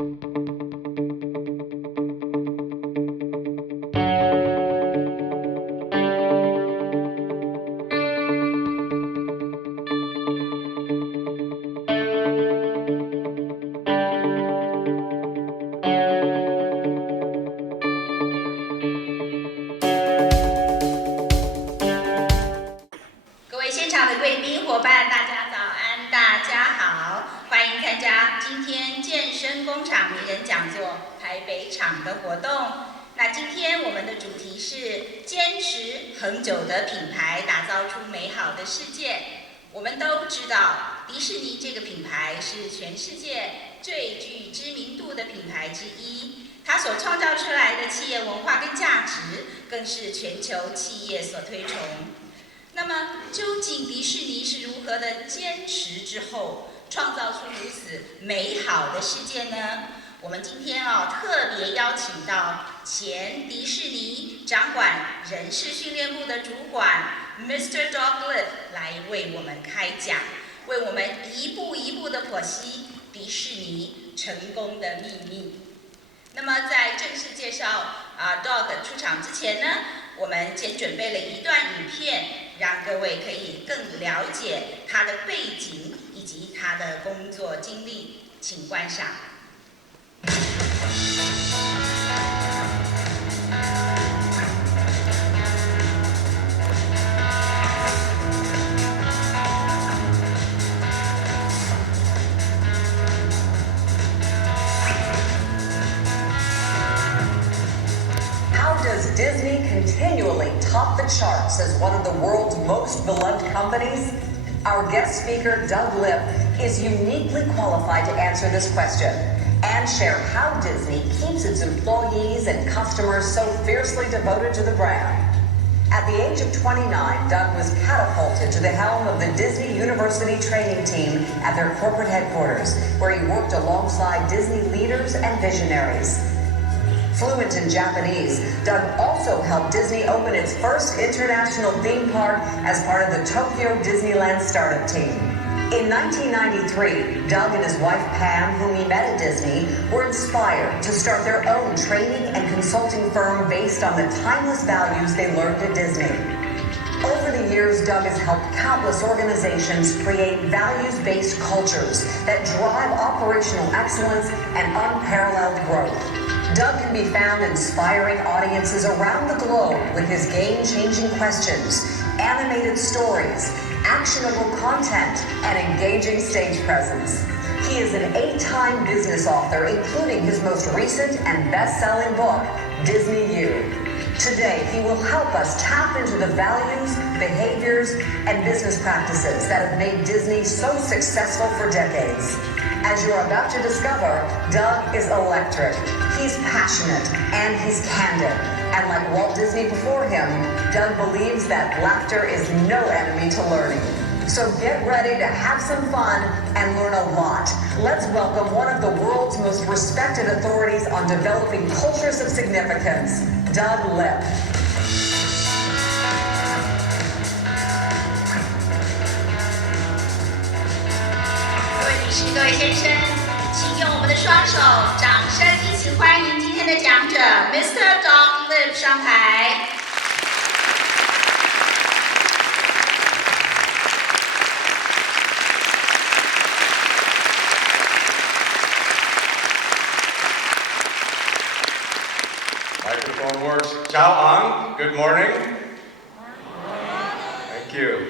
各位现场的贵宾伙伴，大家早安，大家好，欢迎参加今天健身工厂名人讲座台北场的活动。那今天我们的主题是坚持恒久的品牌，打造出美好的世界。我们都知道，迪士尼这个品牌是全世界最具知名度的品牌之一，它所创造出来的企业文化跟价值，更是全球企业所推崇。那么，究竟迪士尼是如何的坚持之后，创造出如此美好的世界呢？我们今天特别邀请到前迪士尼掌管人事训练部的主管 Mr. Douglas 来为我们开讲，为我们一步一步的剖析迪士尼成功的秘密。那么在正式介绍Doug 出场之前呢，我们先准备了一段影片，让各位可以更了解他的背景以及他的工作经历，请观赏。Disney continually top the charts as one of the world's most beloved companies? Our guest speaker, Doug Lipp, is uniquely qualified to answer this question and share how Disney keeps its employees and customers so fiercely devoted to the brand. At the age of 29, Doug was catapulted to the helm of the Disney University training team at their corporate headquarters, where he worked alongside Disney leaders and visionaries. Fluent in Japanese, Doug also helped Disney open its first international theme park as part of the Tokyo Disneyland startup team. In 1993, Doug and his wife Pam, whom he met at Disney, were inspired to start their own training and consulting firm based on the timeless values they learned at Disney. Over the years, Doug has helped countless organizations create values-based cultures that drive operational excellence and unparalleled growth. Doug can be found inspiring audiences around the globe with his game-changing questions, animated stories, actionable content, and engaging stage presence. He is an 8-time business author, including his most recent and best-selling book, Disney U. Today, he will help us tap into the values, behaviors, and business practices that have made Disney so successful for decades. As you're about to discover, Doug is electric. He's passionate and he's candid. And like Walt Disney before him, Doug believes that laughter is no enemy to learning. So get ready to have some fun and learn a lot. Let's welcome one of the world's most respected authorities on developing cultures of significance, Doug Lipp. 各位先生，请用我们的双手掌声一起欢迎今天的讲者 Mr. Doug Lipp 上台。Microphone works. Ciao Ang, good morning. Thank you.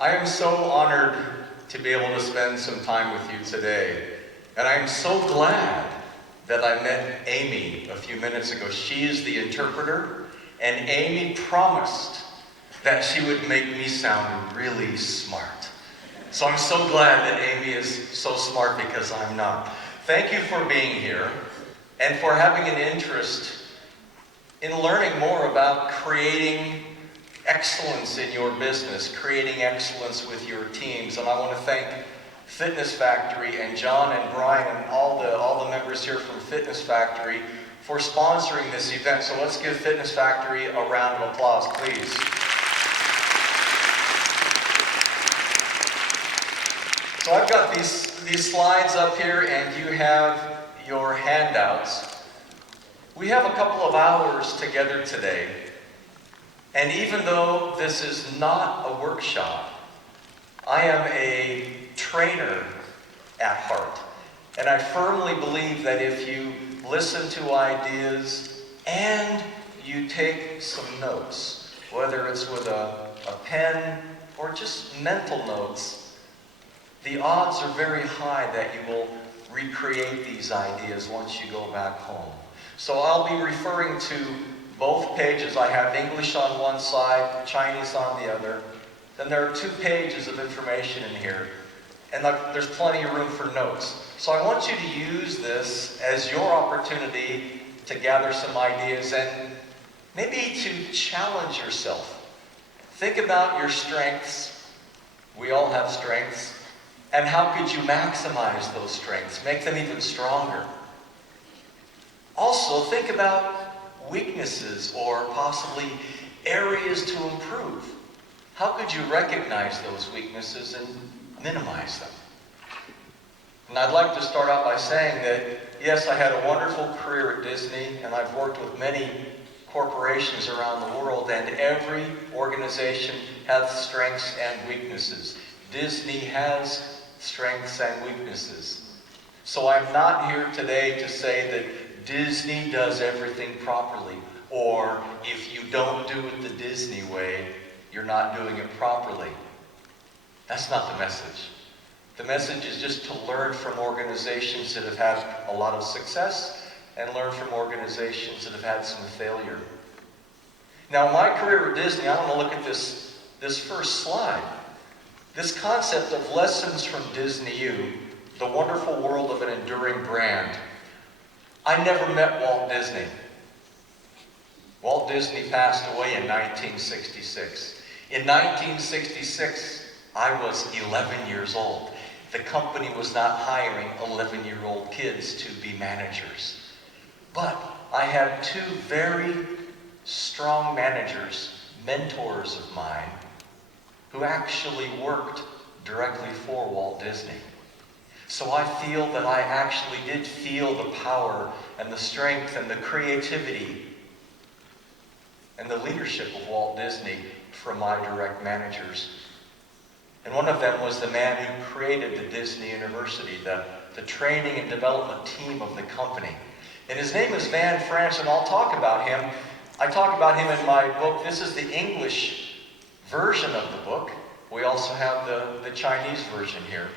I am so honored to be able to spend some time with you today. And I'm so glad that I met Amy a few minutes ago. She is the interpreter, and Amy promised that she would make me sound really smart. So I'm so glad that Amy is so smart because I'm not. Thank you for being here and for having an interest in learning more about creating excellence in your business, creating excellence with your teams. And I want to thank Fitness Factory and John and Brian and all the members here from Fitness Factory for sponsoring this event. So let's give Fitness Factory a round of applause, please. So I've got these slides up here, and you have your handouts, we have a couple of hours together today. And even though this is not a workshop, I am a trainer at heart. And I firmly believe that if you listen to ideas and you take some notes, whether it's with a pen or just mental notes, the odds are very high that you will recreate these ideas once you go back home. So I'll be referring to both pages. I have English on one side, Chinese on the other. Then there are 2 pages of information in here. And there's plenty of room for notes. So I want you to use this as your opportunity to gather some ideas and maybe to challenge yourself. Think about your strengths. We all have strengths. And how could you maximize those strengths? Make them even stronger. Also, think about weaknesses or possibly areas to improve. How could you recognize those weaknesses and minimize them? And I'd like to start out by saying that, yes, I had a wonderful career at Disney, and I've worked with many corporations around the world, and every organization has strengths and weaknesses. Disney has strengths and weaknesses. So I'm not here today to say that Disney does everything properly, or if you don't do it the Disney way, you're not doing it properly. That's not the message. The message is just to learn from organizations that have had a lot of success and learn from organizations that have had some failure. Now, my career at Disney, I want to look at this first slide. This concept of lessons from Disney U, the wonderful world of an enduring brand. I never met Walt Disney. Walt Disney passed away in 1966. In 1966, I was 11 years old. The company was not hiring 11-year-old kids to be managers. But I had 2 very strong managers, mentors of mine, who actually worked directly for Walt Disney. So I feel that I actually did feel the power and the strength and the creativity and the leadership of Walt Disney from my direct managers. And one of them was the man who created the Disney University, the training and development team of the company. And his name is Van France, and I'll talk about him. I talk about him in my book. This is the English version of the book. We also have the Chinese version here.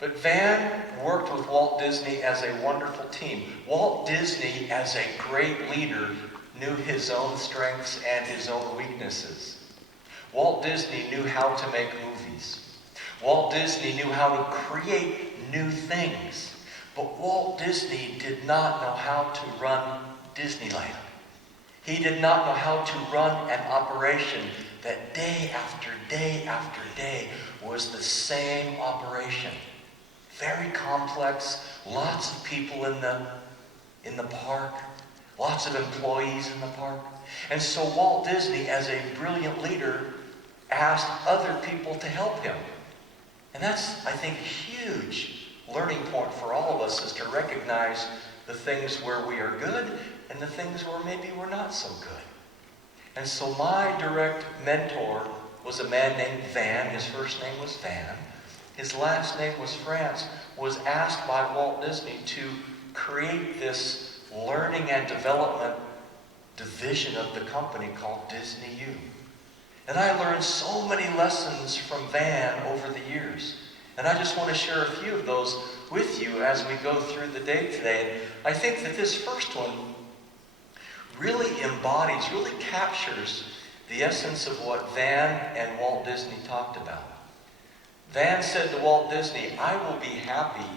But Van worked with Walt Disney as a wonderful team. Walt Disney, as a great leader, knew his own strengths and his own weaknesses. Walt Disney knew how to make movies. Walt Disney knew how to create new things. But Walt Disney did not know how to run Disneyland. He did not know how to run an operation that day after day after day was the same operation. Very complex, lots of people in the park, lots of employees in the park. And so Walt Disney, as a brilliant leader, asked other people to help him. And that's, I think, a huge learning point for all of us, is to recognize the things where we are good and the things where maybe we're not so good. And so my direct mentor was a man named Van. His first name was Van. His last name was France. Was asked by Walt Disney to create this learning and development division of the company called Disney U. And I learned so many lessons from Van over the years. And I just want to share a few of those with you as we go through the day today. And I think that this first one really embodies, really captures the essence of what Van and Walt Disney talked about. Van said to Walt Disney, "I will be happy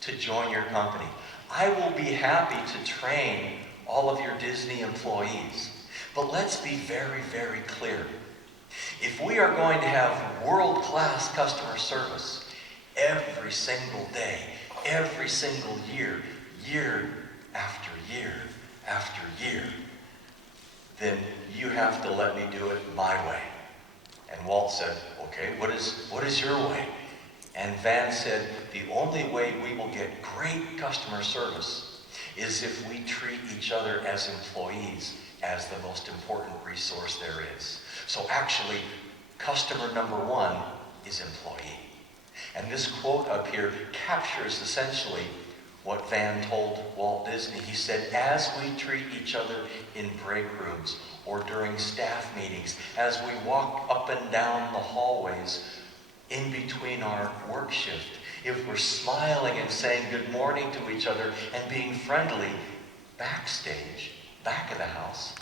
to join your company. I will be happy to train all of your Disney employees. But let's be very, very clear. If we are going to have world-class customer service every single day, every single year, year after year after year, then you have to let me do it my way." And Walt said, "Okay, what is your way?" And Van said, the only way we will get great customer service is if we treat each other as employees, as the most important resource there is. So actually, customer number one is employee. And this quote up here captures essentially what Van told Walt Disney. He said, as we treat each other in break rooms or during staff meetings, as we walk up and down the hallways in between our work shift, if we're smiling and saying good morning to each other and being friendly backstage, back of the house,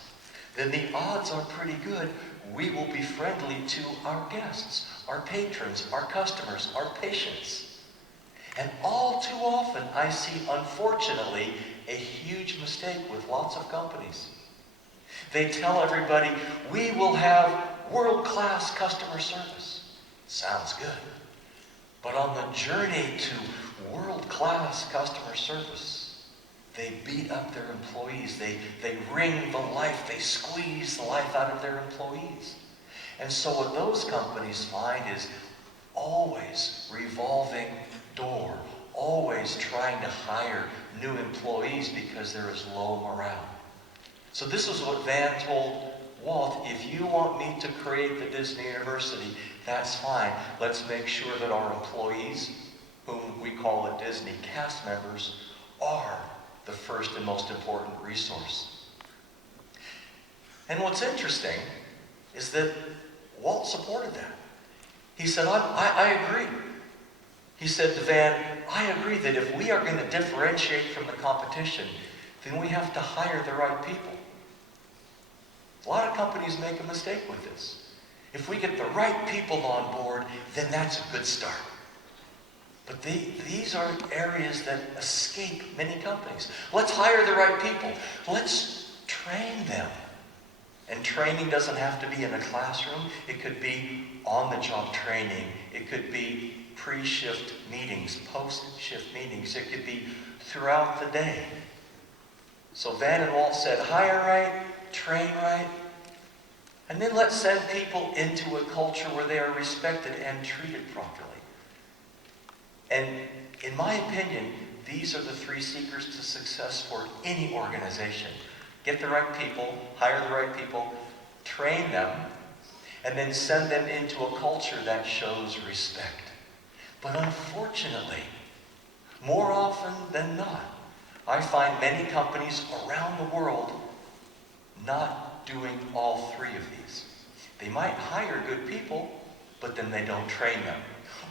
then the odds are pretty good we will be friendly to our guests, our patrons, our customers, our patients. And all too often I see, unfortunately, a huge mistake with lots of companies. They tell everybody, we will have world-class customer service. Sounds good. But on the journey to world-class customer service, they beat up their employees. They wring the life, they squeeze the life out of their employees. And so what those companies find is always revolving door, always trying to hire new employees because there is low morale. So this is what Van told Walt, if you want me to create the Disney University, that's fine. Let's make sure that our employees, whom we call the Disney cast members, are the first and most important resource. And what's interesting is that Walt supported that. He said, I agree. He said to Van, I agree that if we are going to differentiate from the competition, then we have to hire the right people. A lot of companies make a mistake with this. If we get the right people on board, then that's a good start. But these are areas that escape many companies. Let's hire the right people. Let's train them. And training doesn't have to be in a classroom. It could be on-the-job training. It could be pre-shift meetings, post-shift meetings. It could be throughout the day. So Van and Walt said, hire right, train right, and then let's send people into a culture where they are respected and treated properly. And in my opinion, these are the three secrets to success for any organization. Get the right people, hire the right people, train them, and then send them into a culture that shows respect. But unfortunately, more often than not, I find many companies around the world not doing all three of these. They might hire good people, but then they don't train them.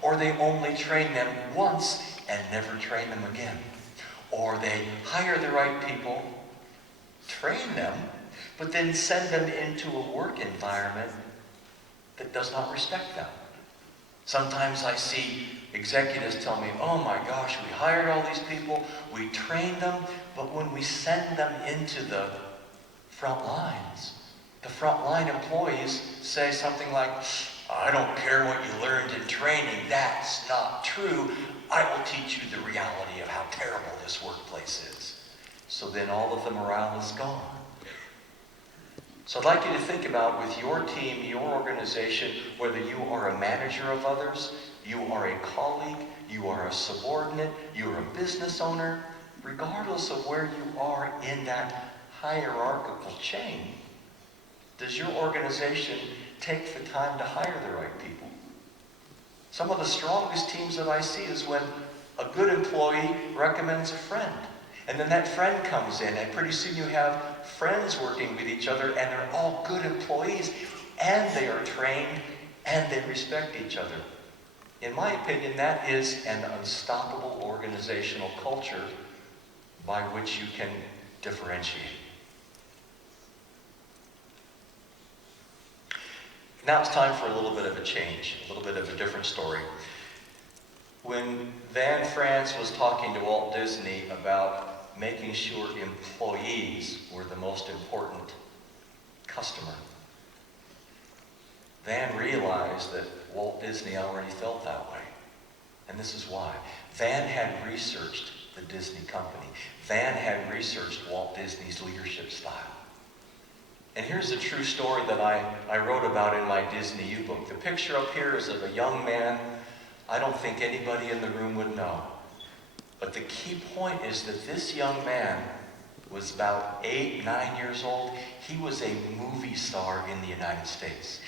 Or they only train them once and never train them again. Or they hire the right people, train them, but then send them into a work environment that does not respect them. Sometimes I see executives tell me, oh my gosh, we hired all these people, we trained them, but when we send them into the front lines, the frontline employees say something like, I don't care what you learned in training, that's not true. I will teach you the reality of how terrible this workplace is. So then all of the morale is gone. So I'd like you to think about with your team, your organization, whether you are a manager of others, you are a colleague, you are a subordinate, you are a business owner, regardless of where you are in that hierarchical chain, does your organization take the time to hire the right people? Some of the strongest teams that I see is when a good employee recommends a friend. And then that friend comes in, and pretty soon you have friends working with each other, and they're all good employees, and they are trained, and they respect each other. In my opinion, that is an unstoppable organizational culture by which you can differentiate. Now it's time for a little bit of a change, a little bit of a different story. When Van France was talking to Walt Disney about making sure employees were the most important customer, Van realized that Walt Disney already felt that way. And this is why. Van had researched the Disney company. Van had researched Walt Disney's leadership style. And here's a true story that I wrote about in my Disney U-book. The picture up here is of a young man I don't think anybody in the room would know. But the key point is that this young man was about 8, 9 years old. He was a movie star in the United States.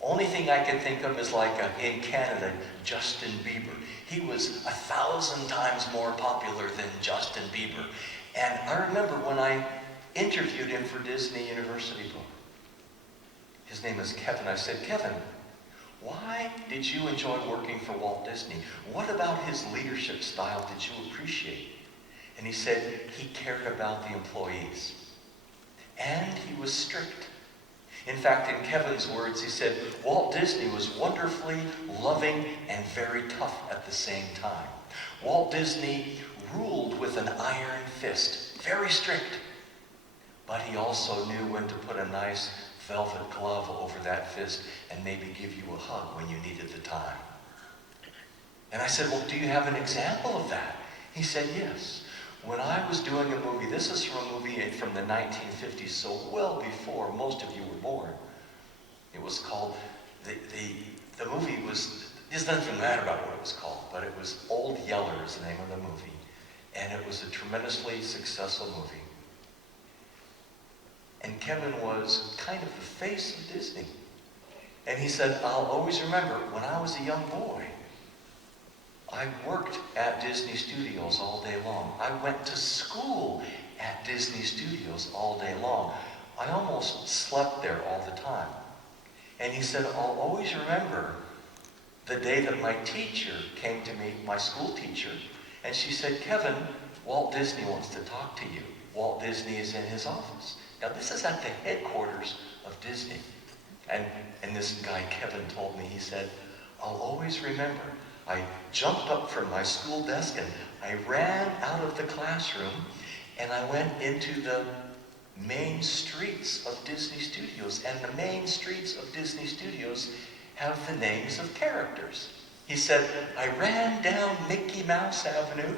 Only thing I can think of is like in Canada, Justin Bieber. He was 1,000 times more popular than Justin Bieber. And I remember when I interviewed him for Disney University book. His name is Kevin. I said, Kevin, why did you enjoy working for Walt Disney? What about his leadership style did you appreciate? And he said he cared about the employees. And he was strict. In fact, in Kevin's words, he said, Walt Disney was wonderfully loving and very tough at the same time. Walt Disney ruled with an iron fist, very strict. But he also knew when to put a nice velvet glove over that fist and maybe give you a hug when you needed the time. And I said, well, do you have an example of that? He said, yes. When I was doing a movie, this is from a movie from the 1950s, so well before most of you were born. It was called, the movie was, it doesn't even matter about what it was called, but it was Old Yeller is the name of the movie. And it was a tremendously successful movie. And Kevin was kind of the face of Disney. And he said, I'll always remember when I was a young boy, I worked at Disney Studios all day long. I went to school at Disney Studios all day long. I almost slept there all the time. And he said, I'll always remember the day that my teacher came to me, my school teacher, and she said, Kevin, Walt Disney wants to talk to you. Walt Disney is in his office. Now this is at the headquarters of Disney. And this guy, Kevin, told me, he said, I'll always remember, I jumped up from my school desk and I ran out of the classroom and I went into the main streets of Disney Studios. And the main streets of Disney Studios have the names of characters. He said, I ran down Mickey Mouse Avenue,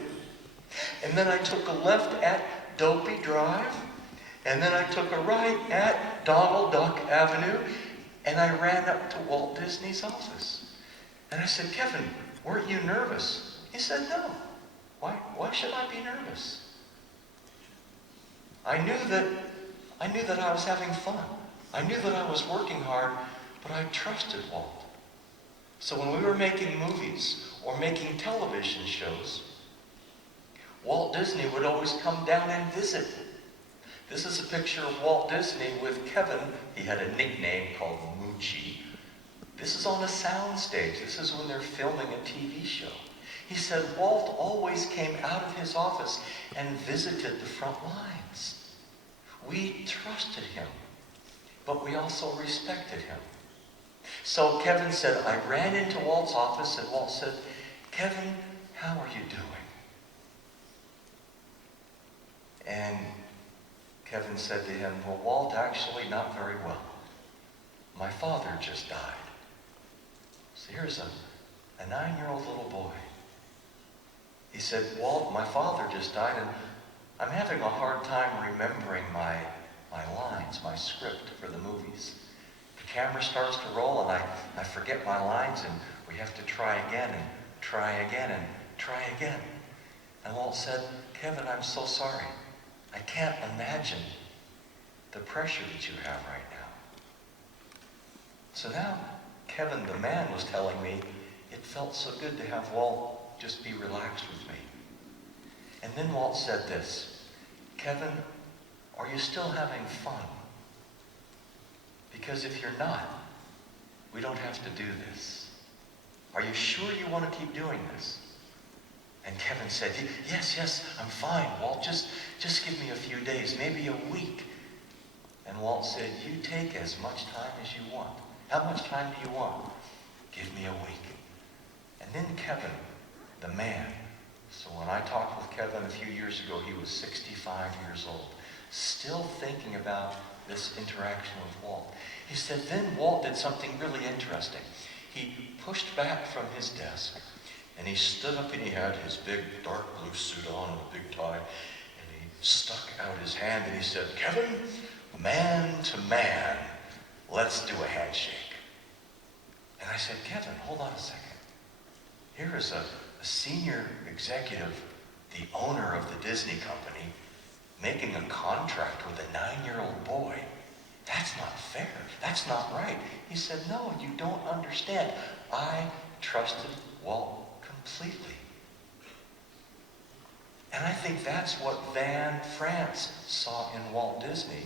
and then I took a left at Dopey Drive, and then I took a right at Donald Duck Avenue, and I ran up to Walt Disney's office. And I said, Kevin, weren't you nervous? He said, no. Why should I be nervous? I knew that I was having fun. I knew that I was working hard, but I trusted Walt. So when we were making movies or making television shows, Walt Disney would always come down and visit. This is a picture of Walt Disney with Kevin. He had a nickname called Moochie. This is on a sound stage. This is when they're filming a TV show. He said Walt always came out of his office and visited the front lines. We trusted him, but we also respected him. So Kevin said, I ran into Walt's office and Walt said, Kevin, how are you doing? And Kevin said to him, well, Walt, actually not very well. My father just died. So here's a 9-year-old little boy. He said, Walt, my father just died and I'm having a hard time remembering my lines, my script for the movies. The camera starts to roll and I forget my lines and we have to try again and try again and try again. And Walt said, Kevin, I'm so sorry. I can't imagine the pressure that you have right now. So now, Kevin, the man, was telling me it felt so good to have Walt just be relaxed with me. And then Walt said this, Kevin, are you still having fun? Because if you're not, we don't have to do this. Are you sure you want to keep doing this? And Kevin said, yes, I'm fine, Walt. Just give me a few days, maybe a week. And Walt said, you take as much time as you want. How much time do you want? Give me a week. And then Kevin, the man, so when I talked with Kevin a few years ago, he was 65 years old, still thinking about this interaction with Walt. He said, then Walt did something really interesting. He pushed back from his desk, and he stood up and he had his big dark blue suit on and a big tie, and he stuck out his hand and he said, Kevin, man to man, let's do a handshake. And I said, Kevin, hold on a second. here is a senior executive, the owner of the Disney company, making a contract with a 9-year-old boy. That's not fair. That's not right. He said, no, you don't understand. I trusted Walt completely. And I think that's what Van France saw in Walt Disney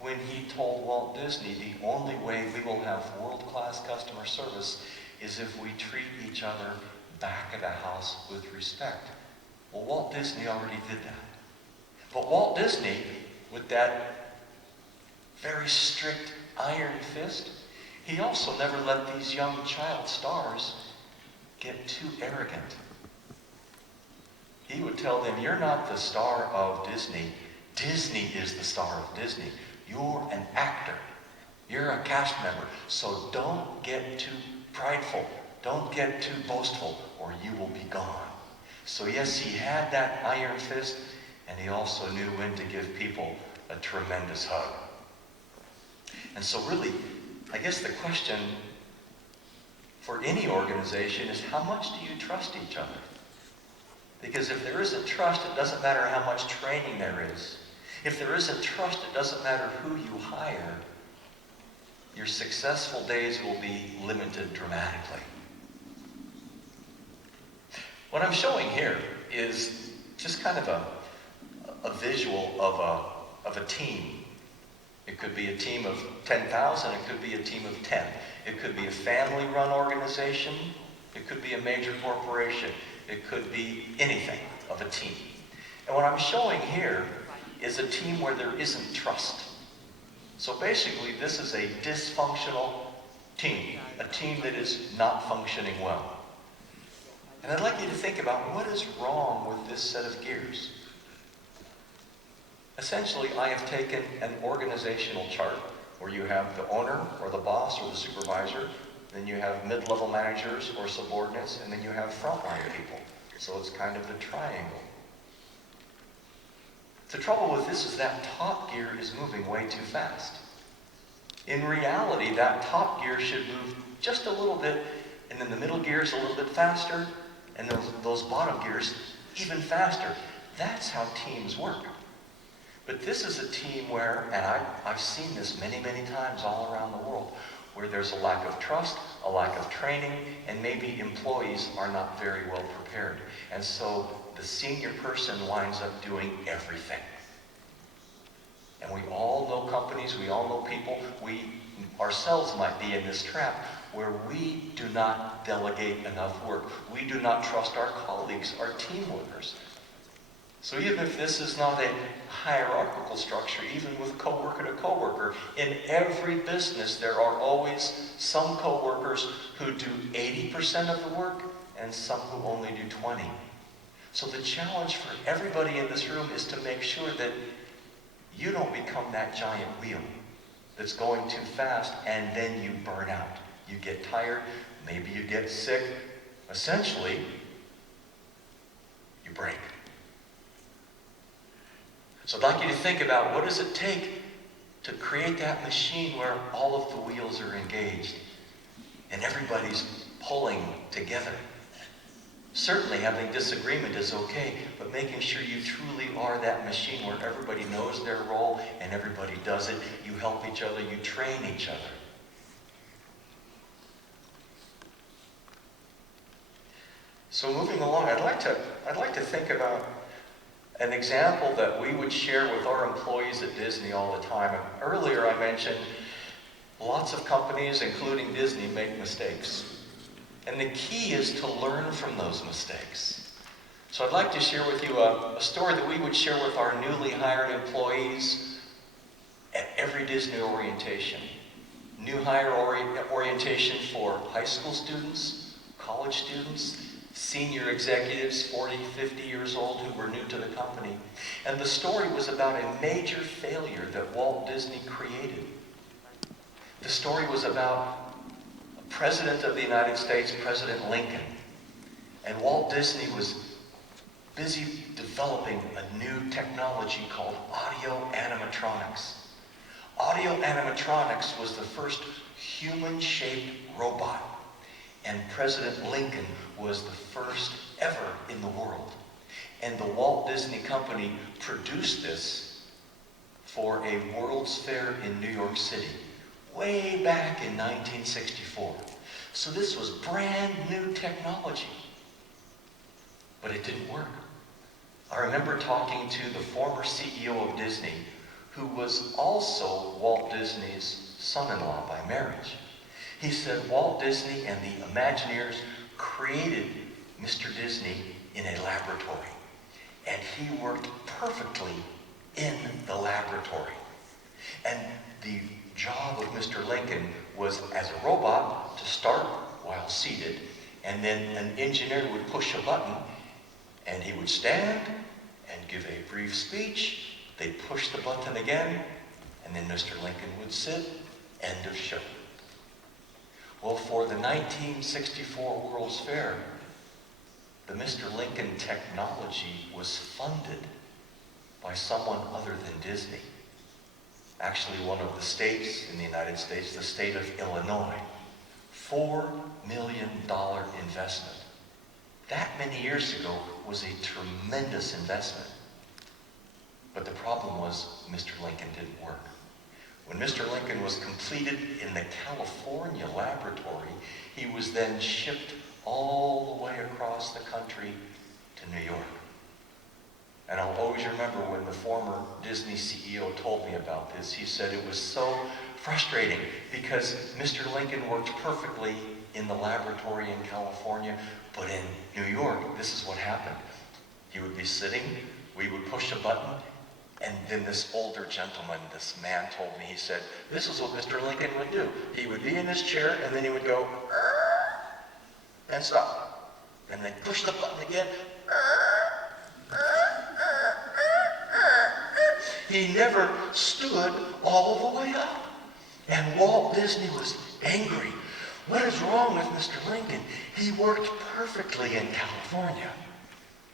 when he told Walt Disney the only way we will have world-class customer service is if we treat each other back at the house with respect. Well, Walt Disney already did that. But Walt Disney, with that very strict iron fist, he also never let these young child stars get too arrogant. He would tell them, you're not the star of Disney. Disney is the star of Disney. You're an actor. You're a cast member. So don't get too prideful. Don't get too boastful, or you will be gone. So yes, he had that iron fist, and he also knew when to give people a tremendous hug. And so really, I guess the question for any organization is, how much do you trust each other? Because if there isn't trust, it doesn't matter how much training there is. If there isn't trust, it doesn't matter who you hire. Your successful days will be limited dramatically. What I'm showing here is just kind of a visual of a team. It could be a team of 10,000, it could be a team of 10. It could be a family-run organization, it could be a major corporation, it could be anything of a team. And what I'm showing here is a team where there isn't trust. So basically, this is a dysfunctional team, a team that is not functioning well. And I'd like you to think about what is wrong with this set of gears. Essentially, I have taken an organizational chart where you have the owner or the boss or the supervisor, then you have mid-level managers or subordinates, and then you have frontline people. So it's kind of the triangle. The trouble with this is that top gear is moving way too fast. In reality, that top gear should move just a little bit, and then the middle gears a little bit faster, and those bottom gears even faster. That's how teams work. But this is a team where, and I've seen this many, many times all around the world, where there's a lack of trust, a lack of training, and maybe employees are not very well prepared. And so the senior person winds up doing everything. And we all know companies, we all know people, we ourselves might be in this trap where we do not delegate enough work. We do not trust our colleagues, our team workers. So even if this is not a hierarchical structure, even with coworker to coworker, in every business there are always some coworkers who do 80% of the work and some who only do 20%. So the challenge for everybody in this room is to make sure that you don't become that giant wheel that's going too fast and then you burn out. You get tired, maybe you get sick. Essentially, you break. So I'd like you to think about, what does it take to create that machine where all of the wheels are engaged and everybody's pulling together? Certainly having disagreement is okay, but making sure you truly are that machine where everybody knows their role and everybody does it. You help each other, you train each other. So moving along, I'd like to think about an example that we would share with our employees at Disney all the time. And earlier I mentioned lots of companies, including Disney, make mistakes. And the key is to learn from those mistakes. So I'd like to share with you a story that we would share with our newly hired employees at every Disney orientation. New hire orientation for high school students, college students, senior executives, 40, 50 years old, who were new to the company. And the story was about a major failure that Walt Disney created. The story was about President of the United States, President Lincoln. And Walt Disney was busy developing a new technology called audio animatronics. Audio animatronics was the first human-shaped robot. And President Lincoln was the first ever in the world. And the Walt Disney Company produced this for a World's Fair in New York City, way back in 1964. So this was brand new technology. But it didn't work. I remember talking to the former CEO of Disney, who was also Walt Disney's son-in-law by marriage. He said Walt Disney and the Imagineers created Mr. Disney in a laboratory. And he worked perfectly in the laboratory. And the job of Mr. Lincoln was, as a robot, to start while seated, and then an engineer would push a button, and he would stand and give a brief speech. They'd push the button again, and then Mr. Lincoln would sit. End of show. Well, for the 1964 World's Fair, the Mr. Lincoln technology was funded by someone other than Disney. Actually, one of the states in the United States, the state of Illinois. $4 million investment. That many years ago was a tremendous investment. But the problem was Mr. Lincoln didn't work. When Mr. Lincoln was completed in the California laboratory, he was then shipped all the way across the country to New York. And I'll always remember when the former Disney CEO told me about this. He said it was so frustrating because Mr. Lincoln worked perfectly in the laboratory in California, but in New York, this is what happened. He would be sitting, we would push a button, and then this older gentleman, this man told me, he said, this is what Mr. Lincoln would do. He would be in his chair, and then he would go, and stop. And then push the button again. He never stood all the way up. And Walt Disney was angry. What is wrong with Mr. Lincoln? He worked perfectly in California.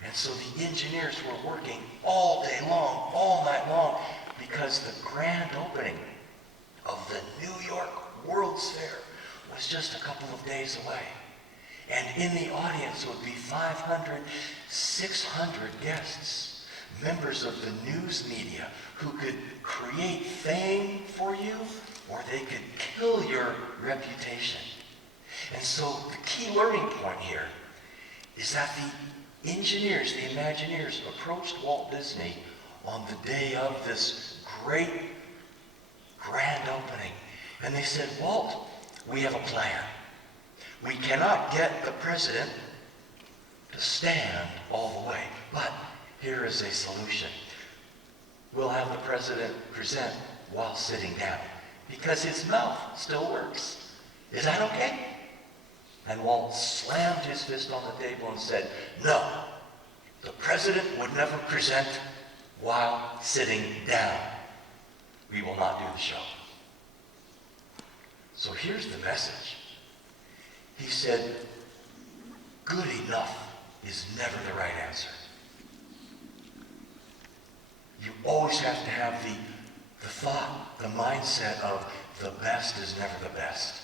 And so the engineers were working all day long, all night long, because the grand opening of the New York World's Fair was just a couple of days away. And in the audience would be 500, 600 guests, members of the news media who could create fame for you, or they could kill your reputation. And so the key learning point here is that the engineers, the Imagineers, approached Walt Disney on the day of this great grand opening. And they said, Walt, we have a plan. We cannot get the president to stand all the way, but here is a solution. We'll have the president present while sitting down, because his mouth still works. Is that okay? And Walt slammed his fist on the table and said, no, the president would never present while sitting down. We will not do the show. So here's the message. He said, good enough is never the right answer. You always have to have the thought, the mindset of the best is never the best.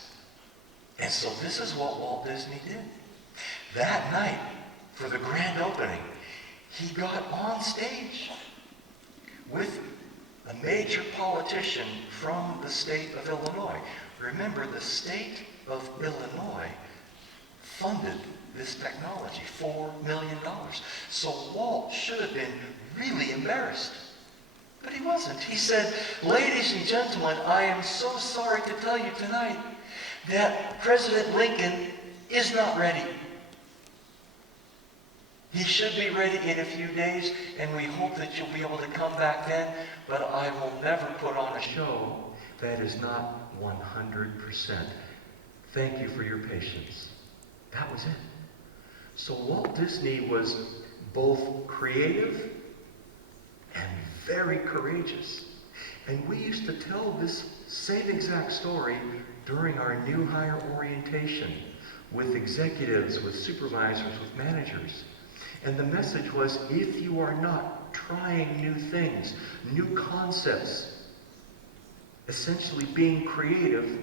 And so this is what Walt Disney did. That night, for the grand opening, he got on stage with a major politician from the state of Illinois. Remember, the state of Illinois funded this technology, $4 million. So Walt should have been really embarrassed. But he wasn't. He said, ladies and gentlemen, I am so sorry to tell you tonight that President Lincoln is not ready. He should be ready in a few days, and we hope that you'll be able to come back then, but I will never put on a show that is not 100%. Thank you for your patience. That was it. So Walt Disney was both creative and very courageous. And we used to tell this same exact story during our new hire orientation with executives, with supervisors, with managers. And the message was, if you are not trying new things, new concepts, essentially being creative,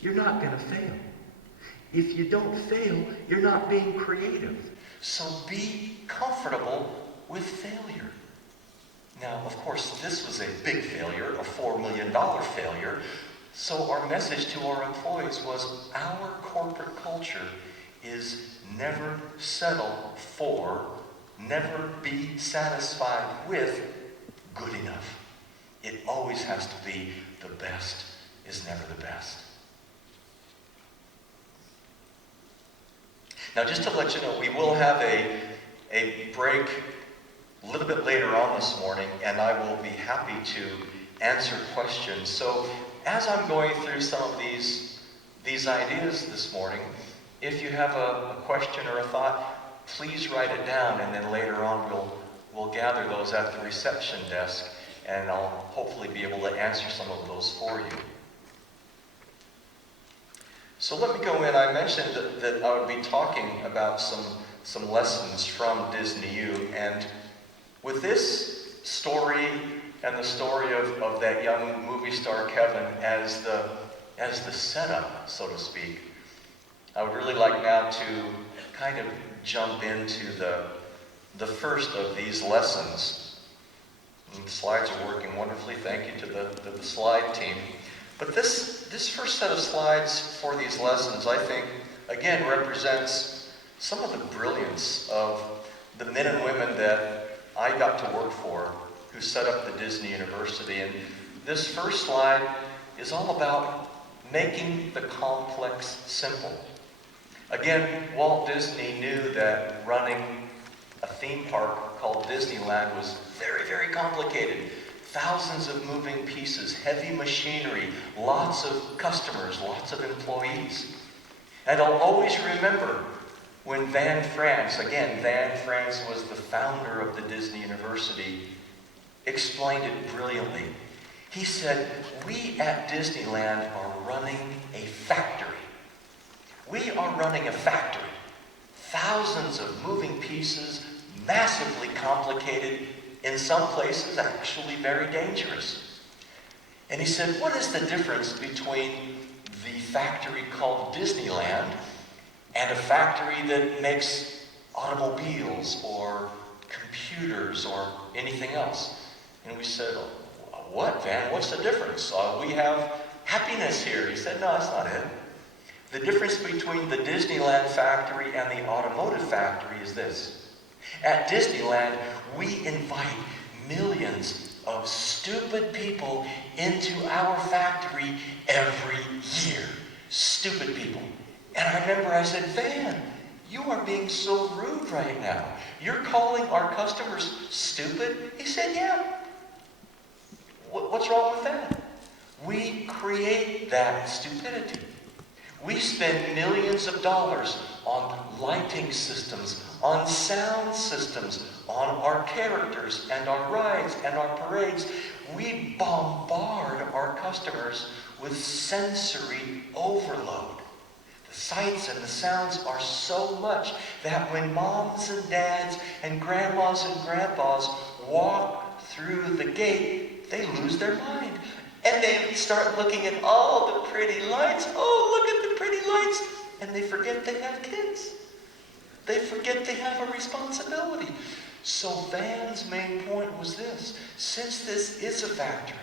you're not going to fail. If you don't fail, you're not being creative. So be comfortable with failure. Now, of course, this was a big failure, a $4 million failure. So our message to our employees was our corporate culture is never settle for, never be satisfied with good enough. It always has to be the best is never the best. Now, just to let you know, we will have a break a little bit later on this morning, and I will be happy to answer questions. So as I'm going through some of these ideas this morning, if you have a question or a thought, please write it down, and then later on we'll gather those at the reception desk, and I'll hopefully be able to answer some of those for you. So let me go in. I mentioned that I would be talking about some lessons from Disney U, and with this story and the story of that young movie star Kevin as the setup, so to speak, I would really like now to kind of jump into the first of these lessons. And the slides are working wonderfully. Thank you to the slide team. But this first set of slides for these lessons, I think, again, represents some of the brilliance of the men and women that I got to work for who set up the Disney University. And this first slide is all about making the complex simple. Again, Walt Disney knew that running a theme park called Disneyland was very, very complicated. Thousands of moving pieces, heavy machinery, lots of customers, lots of employees. And I'll always remember when Van France was the founder of the Disney University, explained it brilliantly. He said, "We at Disneyland are running a factory. We are running a factory. Thousands of moving pieces, massively complicated, in some places actually very dangerous." And he said, what is the difference between the factory called Disneyland and a factory that makes automobiles or computers or anything else? And we said, what, Van? What's the difference? We have happiness here. He said, no, that's not it. The difference between the Disneyland factory and the automotive factory is this. At Disneyland, we invite millions of stupid people into our factory every year. Stupid people. And I remember I said, Van, you are being so rude right now. You're calling our customers stupid? He said, yeah. What's wrong with that? We create that stupidity. We spend millions of dollars on lighting systems, on sound systems, on our characters and our rides and our parades. We bombard our customers with sensory overload. The sights and the sounds are so much that when moms and dads and grandmas and grandpas walk through the gate, they lose their mind. And they start looking at all the pretty lights. Oh, look at the pretty lights. And they forget they have kids. They forget they have a responsibility. So Van's main point was this. Since this is a factory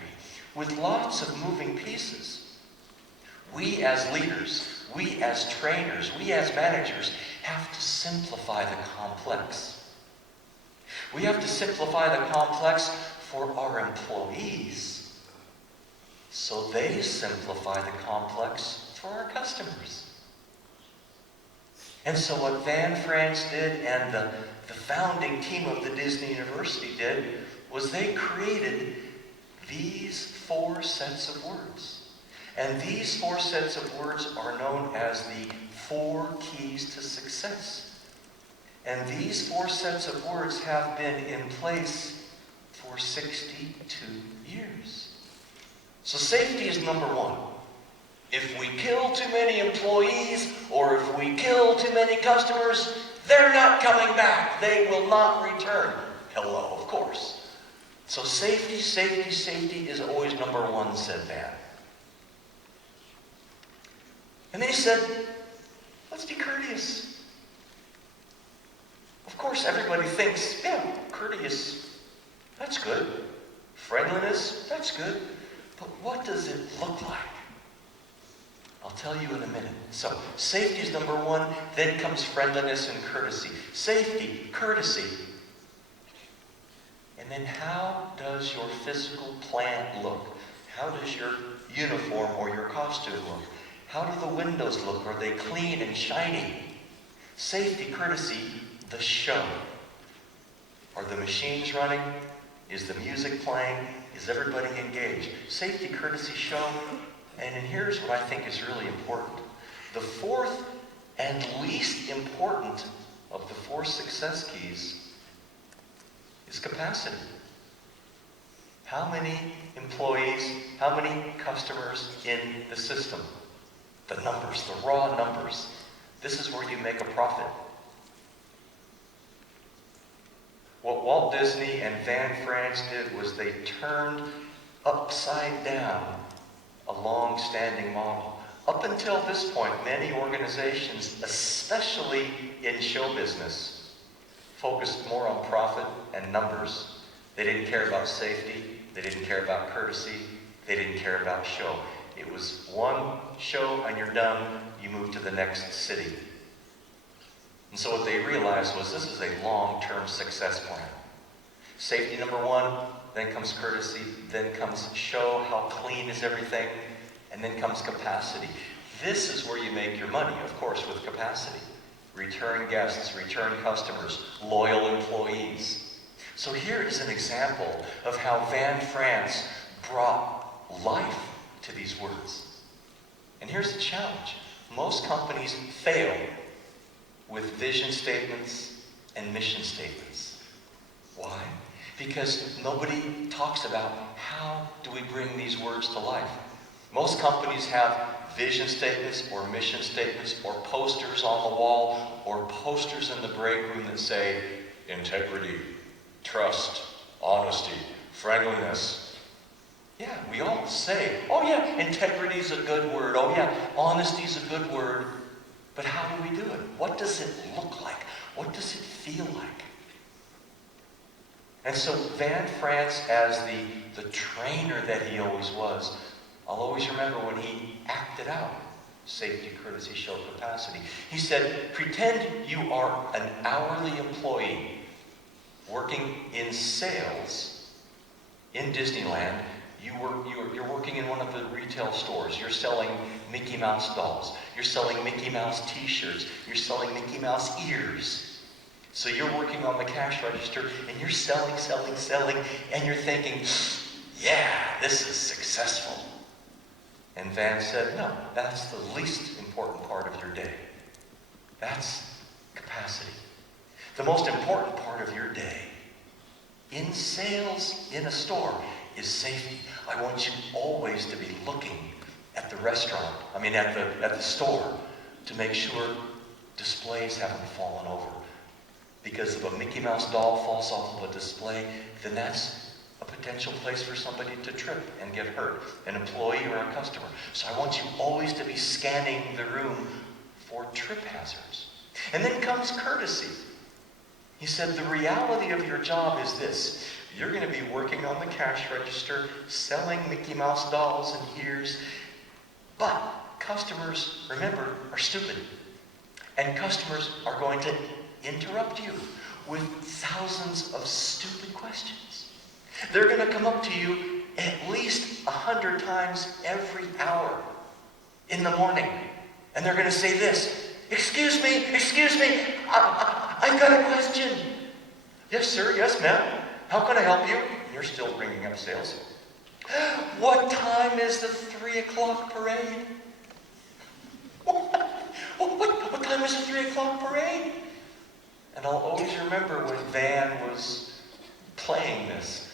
with lots of moving pieces, we as leaders, we as trainers, we as managers have to simplify the complex. We have to simplify the complex for our employees, so they simplify the complex for our customers. And so what Van France did and the founding team of the Disney University did was they created these 4 sets of words. And these 4 sets of words are known as the 4 keys to success. And these 4 sets of words have been in place for 62 years. So safety is number 1. If we kill too many employees or if we kill too many customers, they're not coming back. They will not return. Hello, of course. So safety, safety, safety is always number 1, said Van. And then he said, Let's be courteous. Of course, everybody thinks, yeah, courteous, that's good. Friendliness, that's good. But what does it look like? I'll tell you in a minute. So, safety is number one, then comes friendliness and courtesy. Safety, courtesy. And then how does your physical plant look? How does your uniform or your costume look? How do the windows look? Are they clean and shiny? Safety, courtesy, the show. Are the machines running? Is the music playing? Is everybody engaged? Safety, courtesy, show. And then here's what I think is really important. The fourth and least important of the four success keys is capacity. How many employees, how many customers in the system? The numbers, the raw numbers. This is where you make a profit. What Walt Disney and Van France did was they turned upside down a long-standing model. Up until this point, many organizations, especially in show business, focused more on profit and numbers. They didn't care about safety. They didn't care about courtesy. They didn't care about show. It was one show and you're done. You move to the next city. And so what they realized was this is a long-term success plan. Safety number one, then comes courtesy, then comes show, how clean is everything, and then comes capacity. This is where you make your money, of course, with capacity. Return guests, return customers, loyal employees. So here is an example of how Van France brought life to these words. And here's the challenge. Most companies fail with vision statements and mission statements. Why? Because nobody talks about how do we bring these words to life. Most companies have vision statements or mission statements or posters on the wall or posters in the break room that say integrity, trust, honesty, friendliness. Yeah, we all say, oh yeah, integrity is a good word. Oh yeah, honesty is a good word. But how do we do it? What does it look like? What does it feel like? And so Van France, as the trainer that he always was, I'll always remember when he acted out safety, courtesy, show, capacity. He said, pretend you are an hourly employee working in sales in Disneyland. You're working in one of the retail stores. You're selling Mickey Mouse dolls. You're selling Mickey Mouse t-shirts. You're selling Mickey Mouse ears. So you're working on the cash register and you're selling, and you're thinking, yeah, this is successful. And Van said, no, that's the least important part of your day. That's capacity. The most important part of your day in sales in a store is safety. I want you always to be looking at the restaurant, at the store, to make sure displays haven't fallen over. Because if a Mickey Mouse doll falls off of a display, then that's a potential place for somebody to trip and get hurt, an employee or a customer. So I want you always to be scanning the room for trip hazards. And then comes courtesy. He said, the reality of your job is this. You're going to be working on the cash register, selling Mickey Mouse dolls and ears. But customers, remember, are stupid. And customers are going to interrupt you with thousands of stupid questions. They're going to come up to you at least 100 times every hour in the morning. And they're going to say this, excuse me, I've got a question. Yes, sir, yes, ma'am. How can I help you? You're still bringing up sales. What time is the 3 o'clock parade? What time is the 3 o'clock parade? And I'll always remember when Van was playing this.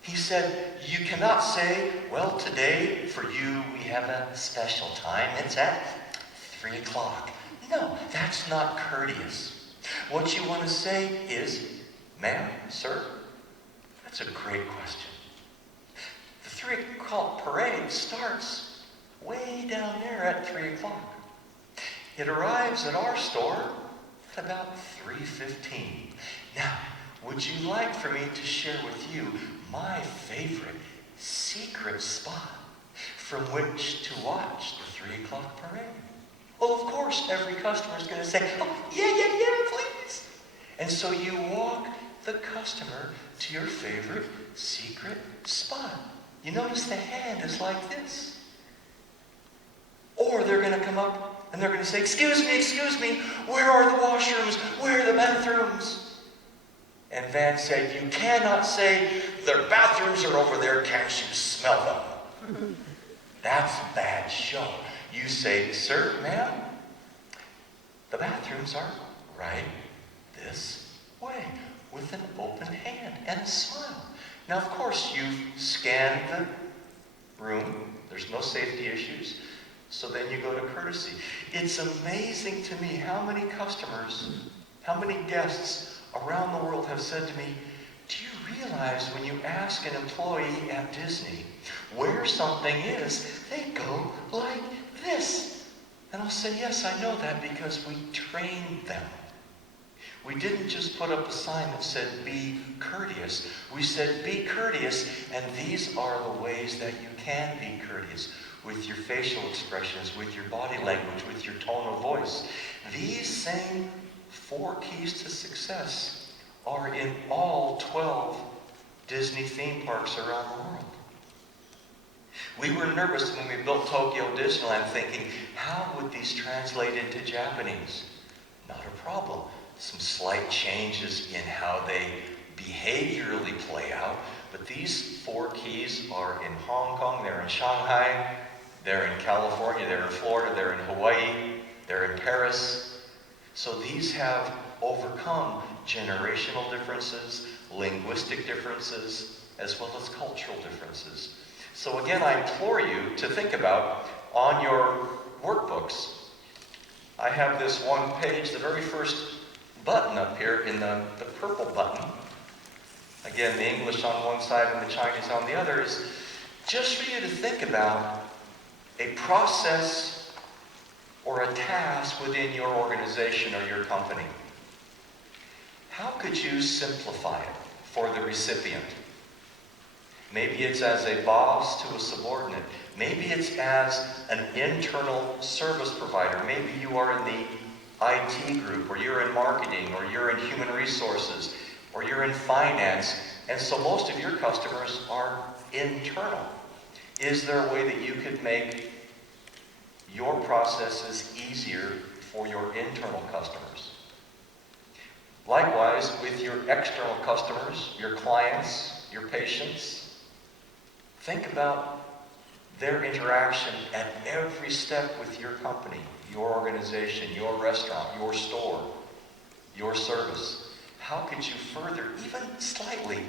He said, you cannot say, well, today for you we have a special time. It's at 3 o'clock. No, that's not courteous. What you want to say is, ma'am, sir, that's a great question. The 3 o'clock parade starts way down there at 3 o'clock. It arrives at our store at about 3:15. Now, would you like for me to share with you my favorite secret spot from which to watch the 3 o'clock parade? Well, of course, every customer is going to say, oh, yeah, please. And so you walk the customer to your favorite secret spot. You notice the hand is like this. Or they're going to come up and they're going to say, excuse me, where are the washrooms? Where are the bathrooms? And Van said, you cannot say, their bathrooms are over there, can't you smell them? That's a bad show. You say, sir, ma'am, the bathrooms are right this way, with an open hand and a smile. Now, of course, you've scanned the room. There's no safety issues. So then you go to courtesy. It's amazing to me how many customers, how many guests around the world have said to me, do you realize when you ask an employee at Disney where something is, they go like this? And I'll say, yes, I know that because we trained them. We didn't just put up a sign that said, be courteous. We said, be courteous, and these are the ways that you can be courteous. With your facial expressions, with your body language, with your tone of voice. These same 4 keys to success are in all 12 Disney theme parks around the world. We were nervous when we built Tokyo Disneyland, thinking, how would these translate into Japanese? Not a problem. Some slight changes in how they behaviorally play out, but these 4 keys are in Hong Kong, they're in Shanghai, they're in California, they're in Florida, they're in Hawaii, they're in Paris. So these have overcome generational differences, linguistic differences, as well as cultural differences. So again, I implore you to think about on your workbooks. I have this one page, the very first button up here in the purple button. Again, the English on one side and the Chinese on the other is just for you to think about a process or a task within your organization or your company. How could you simplify it for the recipient? Maybe it's as a boss to a subordinate. Maybe it's as an internal service provider. Maybe you are in the IT group, or you're in marketing, or you're in human resources, or you're in finance, and so most of your customers are internal. Is there a way that you could make your processes easier for your internal customers? Likewise, with your external customers, your clients, your patients, think about their interaction at every step with your company, your organization, your restaurant, your store, your service. How could you further, even slightly,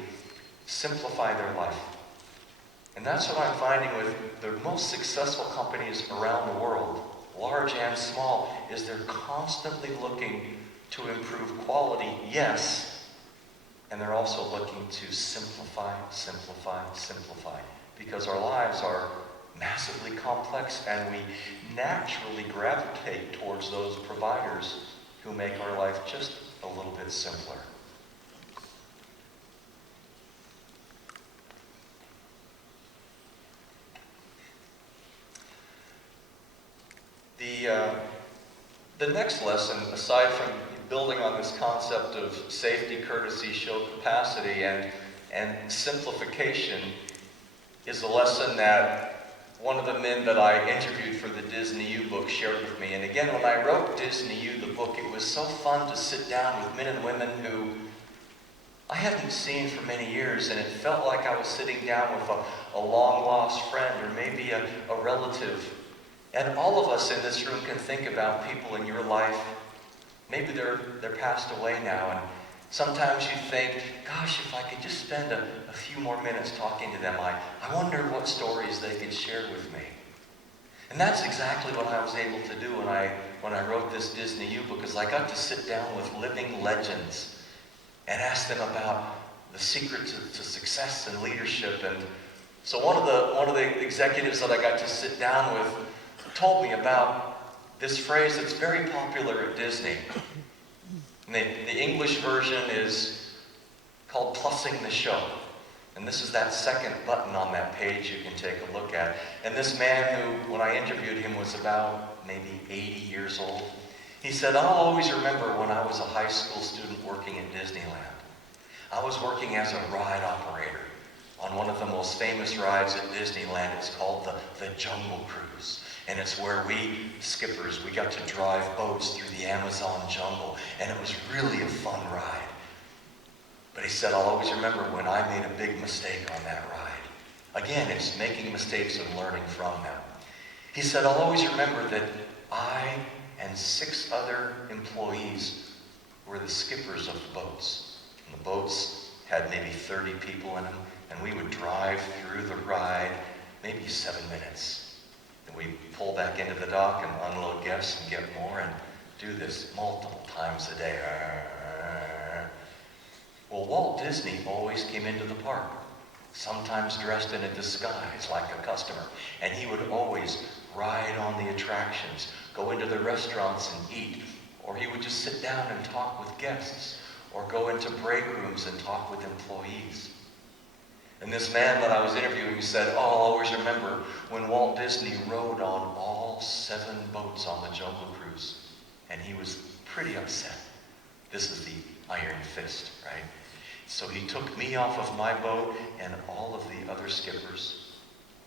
simplify their life? And that's what I'm finding with the most successful companies around the world, large and small, is they're constantly looking to improve quality, yes, and they're also looking to simplify, because our lives are massively complex and we naturally gravitate towards those providers who make our life just a little bit simpler. The next lesson, aside from building on this concept of safety, courtesy, show capacity, and simplification, is a lesson that one of the men that I interviewed for the Disney U book shared with me. And again, when I wrote Disney U, the book, it was so fun to sit down with men and women who I hadn't seen for many years, and it felt like I was sitting down with a long-lost friend or maybe a relative. And all of us in this room can think about people in your life. Maybe they're passed away now, and sometimes you think, gosh, if I could just spend a few more minutes talking to them, I wonder what stories they could share with me. And that's exactly what I was able to do when I wrote this Disney U book, because I got to sit down with living legends and ask them about the secret to success and leadership. And so one of the executives that I got to sit down with told me about this phrase that's very popular at Disney. And the English version is called plussing the show. And this is that second button on that page you can take a look at. And this man who, when I interviewed him, was about maybe 80 years old. He said, I'll always remember when I was a high school student working at Disneyland. I was working as a ride operator on one of the most famous rides at Disneyland. It's called the Jungle Cruise. And it's where we skippers, we got to drive boats through the Amazon jungle. And it was really a fun ride. But he said, I'll always remember when I made a big mistake on that ride. Again, it's making mistakes and learning from them. He said, I'll always remember that I and 6 other employees were the skippers of the boats. And the boats had maybe 30 people in them, and we would drive through the ride maybe 7 minutes. And we'd pull back into the dock and unload guests and get more and do this multiple times a day. Well, Walt Disney always came into the park, sometimes dressed in a disguise like a customer, and he would always ride on the attractions, go into the restaurants and eat, or he would just sit down and talk with guests, or go into break rooms and talk with employees. And this man that I was interviewing said, I'll always remember when Walt Disney rode on all 7 boats on the Jungle Cruise, and he was pretty upset. This is the iron fist, right? So he took me off of my boat and all of the other skippers.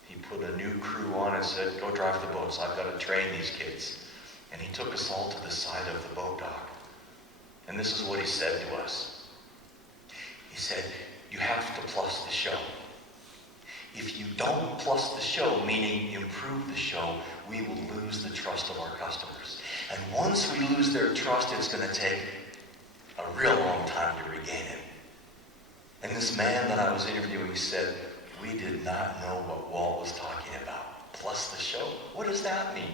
He put a new crew on and said, go drive the boats. I've got to train these kids. And he took us all to the side of the boat dock. And this is what he said to us. He said, you have to plus the show. If you don't plus the show, meaning improve the show, we will lose the trust of our customers. And once we lose their trust, it's going to take a real long time to regain it. And this man that I was interviewing said, we did not know what Walt was talking about. Plus the show? What does that mean?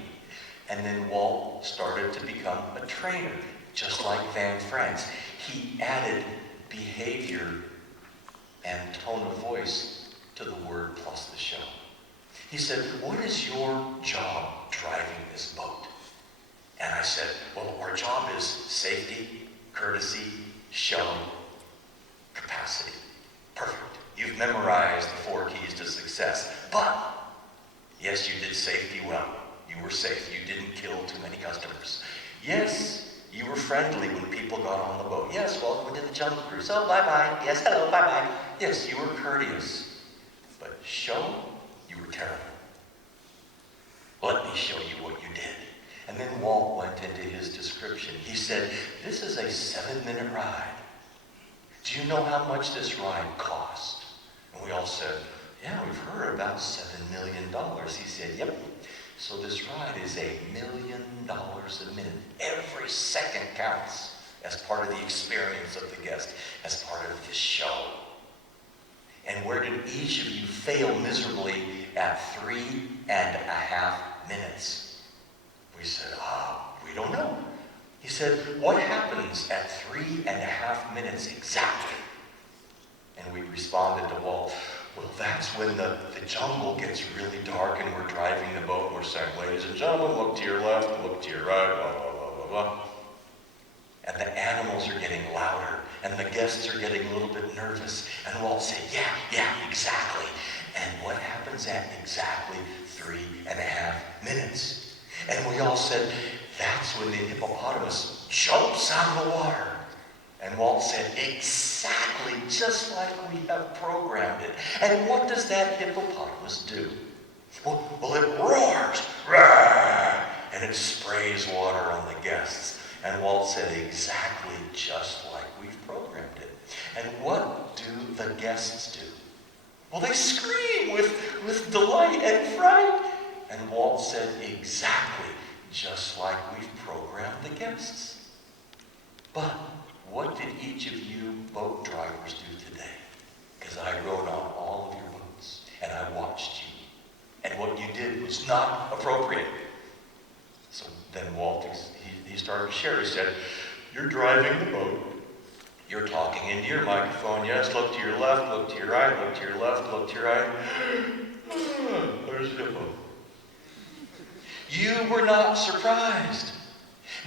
And then Walt started to become a trainer, just like Van Franks. He added behavior and tone of voice to the word plus the show. He said, what is your job driving this boat? And I said, well, our job is safety, courtesy, show, capacity. Perfect. You've memorized the 4 keys to success. But, yes, you did safety well. You were safe. You didn't kill too many customers. Yes, you were friendly when people got on the boat. Yes, welcome to the Jungle Cruise. Oh, bye-bye. Yes, hello, bye-bye. Yes, you were courteous. But show, you were terrible. Let me show you what you did. And then Walt went into his description. He said, this is a 7-minute ride. Do you know how much this ride cost? And we all said, yeah, we've heard about $7 million. He said, yep. So this ride is $1 million a minute. Every second counts as part of the experience of the guest, as part of the show. And where did each of you fail miserably at 3.5 minutes? We said, we don't know. He said, what happens at 3.5 minutes exactly? And we responded to Walt, well, that's when the jungle gets really dark and we're driving the boat and we're saying, ladies and gentlemen, look to your left, look to your right, blah, blah, blah, blah, blah. And the animals are getting louder and the guests are getting a little bit nervous. And Walt said, yeah, exactly. And what happens at exactly 3.5 minutes? And we all said, that's when the hippopotamus jumps out of the water. And Walt said, exactly, just like we have programmed it. And what does that hippopotamus do? Well, it roars, Rawr! And it sprays water on the guests. And Walt said, exactly just like we've programmed it. And what do the guests do? Well, they scream with delight and fright. And Walt said, exactly just like we've programmed the guests. But what did each of you boat drivers do today? Because I rode on all of your boats, and I watched you. And what you did was not appropriate. So then Walt, he started to share. He said, you're driving the boat. You're talking into your microphone. Yes, look to your left, look to your right, look to your left, look to your right. There's a hippo. You were not surprised.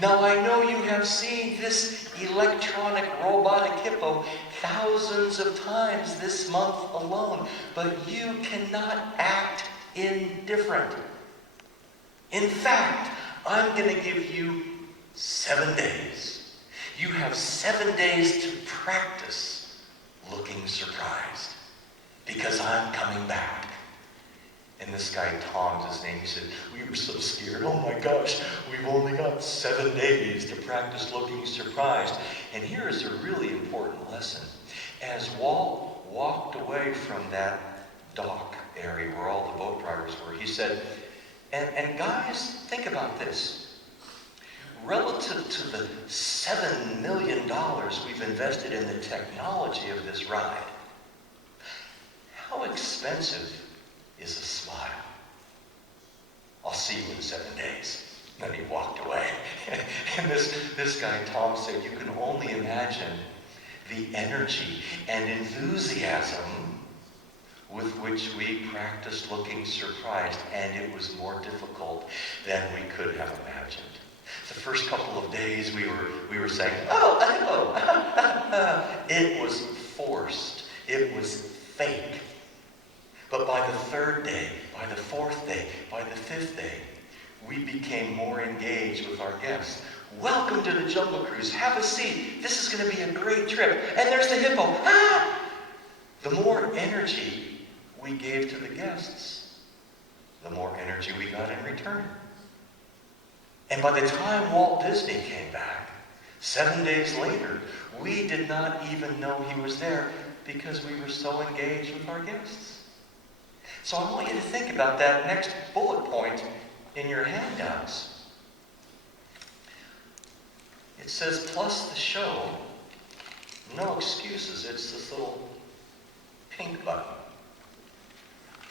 Now I know you have seen this electronic robotic hippo thousands of times this month alone, but you cannot act indifferent. In fact, I'm going to give you 7 days. You have 7 days to practice looking surprised, because I'm coming back. And this guy, Tom's his name, he said, we were so scared. Oh my gosh, we've only got 7 days to practice looking surprised. And here is a really important lesson. As Walt walked away from that dock area where all the boat drivers were, he said, and guys, think about this. Relative to the $7 million we've invested in the technology of this ride, how expensive is a smile? I'll see you in 7 days. Then he walked away. And this guy, Tom, said, you can only imagine the energy and enthusiasm with which we practiced looking surprised, and it was more difficult than we could have imagined. The first couple of days we were saying, oh, oh. It was forced. It was fake. But by the 3rd day, by the 4th day, by the 5th day, we became more engaged with our guests. Welcome to the Jungle Cruise. Have a seat. This is going to be a great trip. And there's the hippo. Ah! The more energy we gave to the guests, the more energy we got in return. And by the time Walt Disney came back, 7 days later, we did not even know he was there because we were so engaged with our guests. So I want you to think about that next bullet point in your handouts. It says, plus the show, no excuses. It's this little pink button.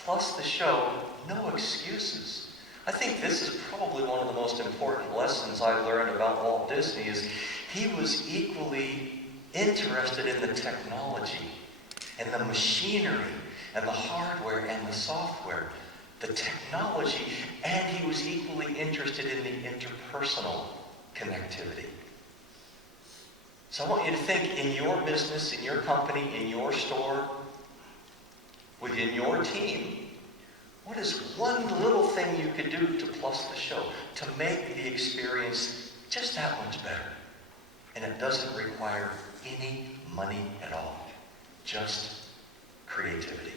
Plus the show, no excuses. I think this is probably one of the most important lessons I learned about Walt Disney is he was equally interested in the technology and the machinery and the hardware and the software, the technology, and he was equally interested in the interpersonal connectivity. So I want you to think in your business, in your company, in your store, within your team, what is one little thing you could do to plus the show, to make the experience just that much better? And it doesn't require any money at all, just creativity.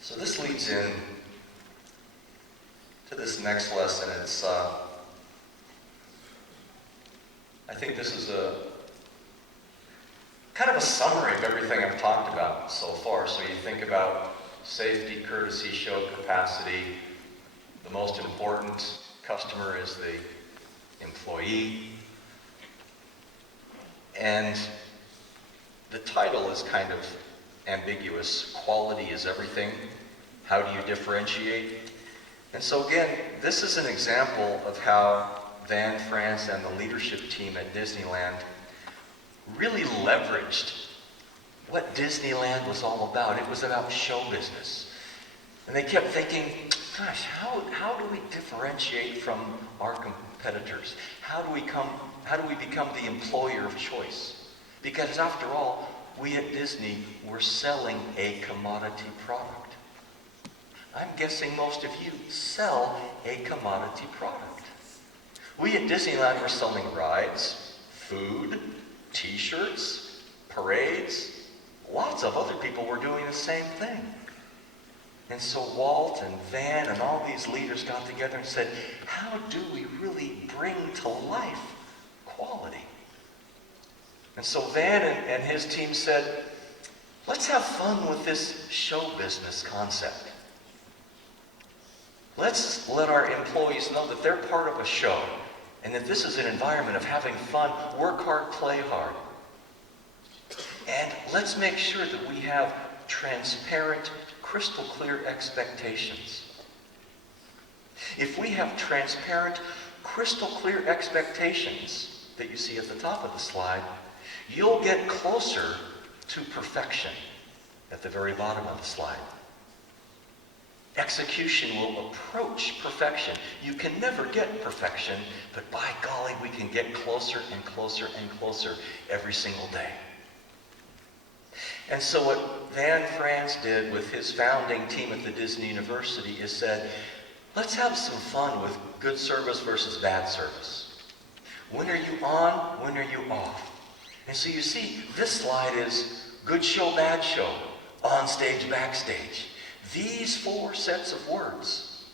So this leads in to this next lesson. It's, I think this is a kind of a summary of everything I've talked about so far. So you think about safety, courtesy, show capacity. The most important customer is the employee. And the title is kind of ambiguous. Quality is everything. How do you differentiate? And so again, this is an example of how Van France and the leadership team at Disneyland really leveraged what Disneyland was all about. It was about show business. And they kept thinking, gosh, how do we differentiate from our competitors? How do we become the employer of choice? Because after all, we at Disney were selling a commodity product. I'm guessing most of you sell a commodity product. We at Disneyland were selling rides, food, t-shirts, parades. Lots of other people were doing the same thing. And so Walt and Van and all these leaders got together and said, how do we really bring to life quality? And so Van and his team said, let's have fun with this show business concept. Let's let our employees know that they're part of a show and that this is an environment of having fun, work hard, play hard. And let's make sure that we have transparent, crystal clear expectations. If we have transparent, crystal clear expectations, that you see at the top of the slide, you'll get closer to perfection at the very bottom of the slide. Execution will approach perfection. You can never get perfection, but by golly, we can get closer and closer and closer every single day. And so what Van Frans did with his founding team at the Disney University is said, let's have some fun with good service versus bad service. When are you on? When are you off? And so you see, this slide is good show, bad show, on stage, backstage. These 4 sets of words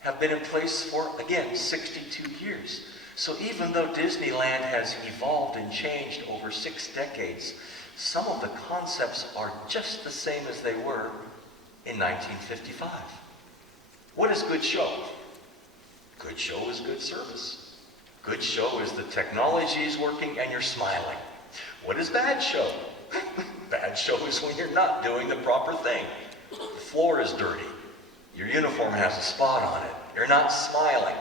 have been in place for, again, 62 years. So even though Disneyland has evolved and changed over 6 decades, some of the concepts are just the same as they were in 1955. What is good show? Good show is good service. Good show is the technology is working and you're smiling. What is bad show? Bad show is when you're not doing the proper thing. The floor is dirty. Your uniform has a spot on it. You're not smiling.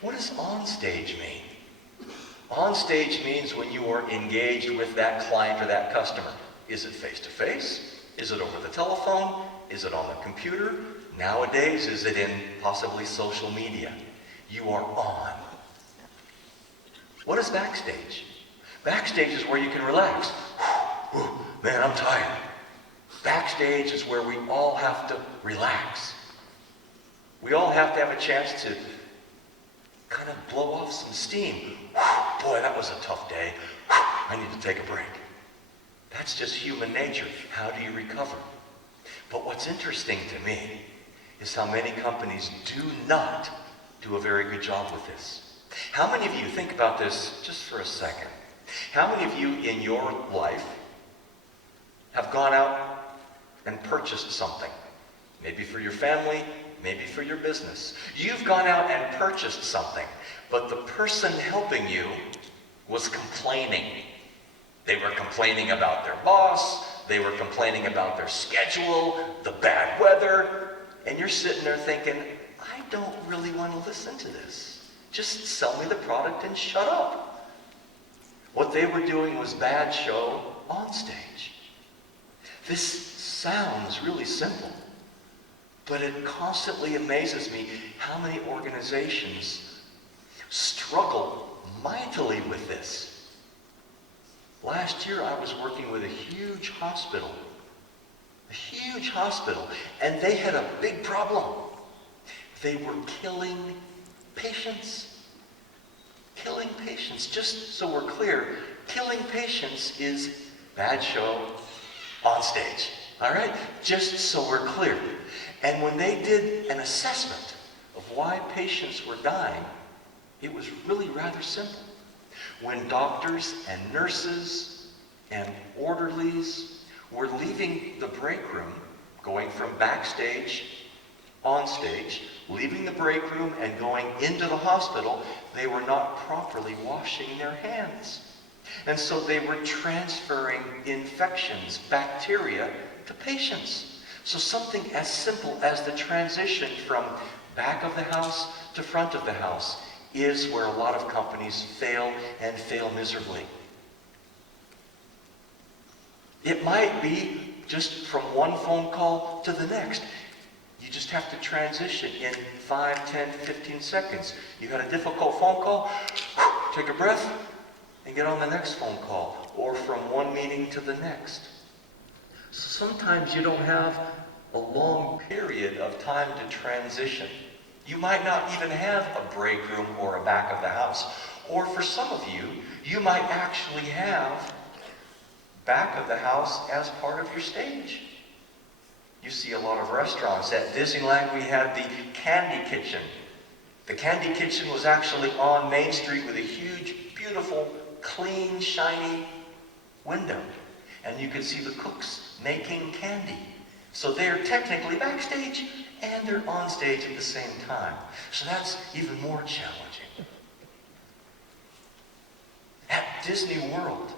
What does on stage mean? On stage means when you are engaged with that client or that customer. Is it face-to-face? Is it over the telephone? Is it on the computer? Nowadays, is it in possibly social media? You are on. What is backstage? Backstage is where you can relax. Man, I'm tired. Backstage is where we all have to relax. We all have to have a chance to kind of blow off some steam. Boy, that was a tough day. I need to take a break. That's just human nature. How do you recover? But what's interesting to me is how many companies do not do a very good job with this. How many of you, think about this just for a second, how many of you in your life have gone out and purchased something? Maybe for your family, maybe for your business. You've gone out and purchased something, but the person helping you was complaining. They were complaining about their boss, they were complaining about their schedule, the bad weather, and you're sitting there thinking, I don't really want to listen to this. Just sell me the product and shut up. What they were doing was bad show on stage. This sounds really simple, but it constantly amazes me how many organizations struggle mightily with this. Last year I was working with a huge hospital, and they had a big problem. They were killing patients. Killing patients. Just so we're clear, killing patients is bad show on stage. All right? Just so we're clear. And when they did an assessment of why patients were dying, it was really rather simple. When doctors and nurses and orderlies were leaving the break room, going from backstage, on stage, leaving the break room and going into the hospital, they were not properly washing their hands. And so they were transferring infections, bacteria, to patients. So something as simple as the transition from back of the house to front of the house is where a lot of companies fail and fail miserably. It might be just from one phone call to the next. You just have to transition in 5, 10, 15 seconds. You had a difficult phone call, take a breath, and get on the next phone call, or from one meeting to the next. Sometimes you don't have a long period of time to transition. You might not even have a break room or a back of the house. Or for some of you, you might actually have back of the house as part of your stage. You see a lot of restaurants. At Disneyland, we had the Candy Kitchen. The Candy Kitchen was actually on Main Street with a huge, beautiful, clean, shiny window. And you could see the cooks making candy. So they're technically backstage and they're on stage at the same time. So that's even more challenging. At Disney World,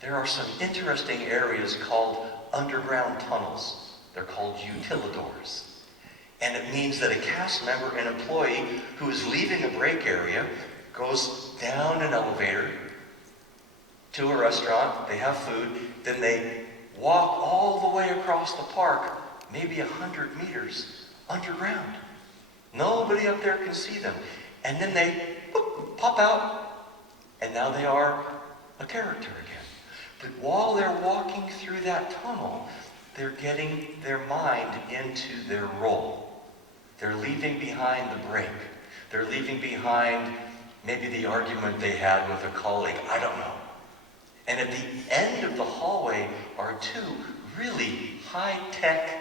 there are some interesting areas called underground tunnels. They're called utilidors. And it means that a cast member, an employee who is leaving a break area, goes down an elevator to a restaurant, they have food, then they walk all the way across the park, maybe 100 meters underground. Nobody up there can see them. And then they pop out, and now they are a character again. But while they're walking through that tunnel, they're getting their mind into their role. They're leaving behind the break. They're leaving behind maybe the argument they had with a colleague. I don't know. And at the end of the hallway are two really high-tech,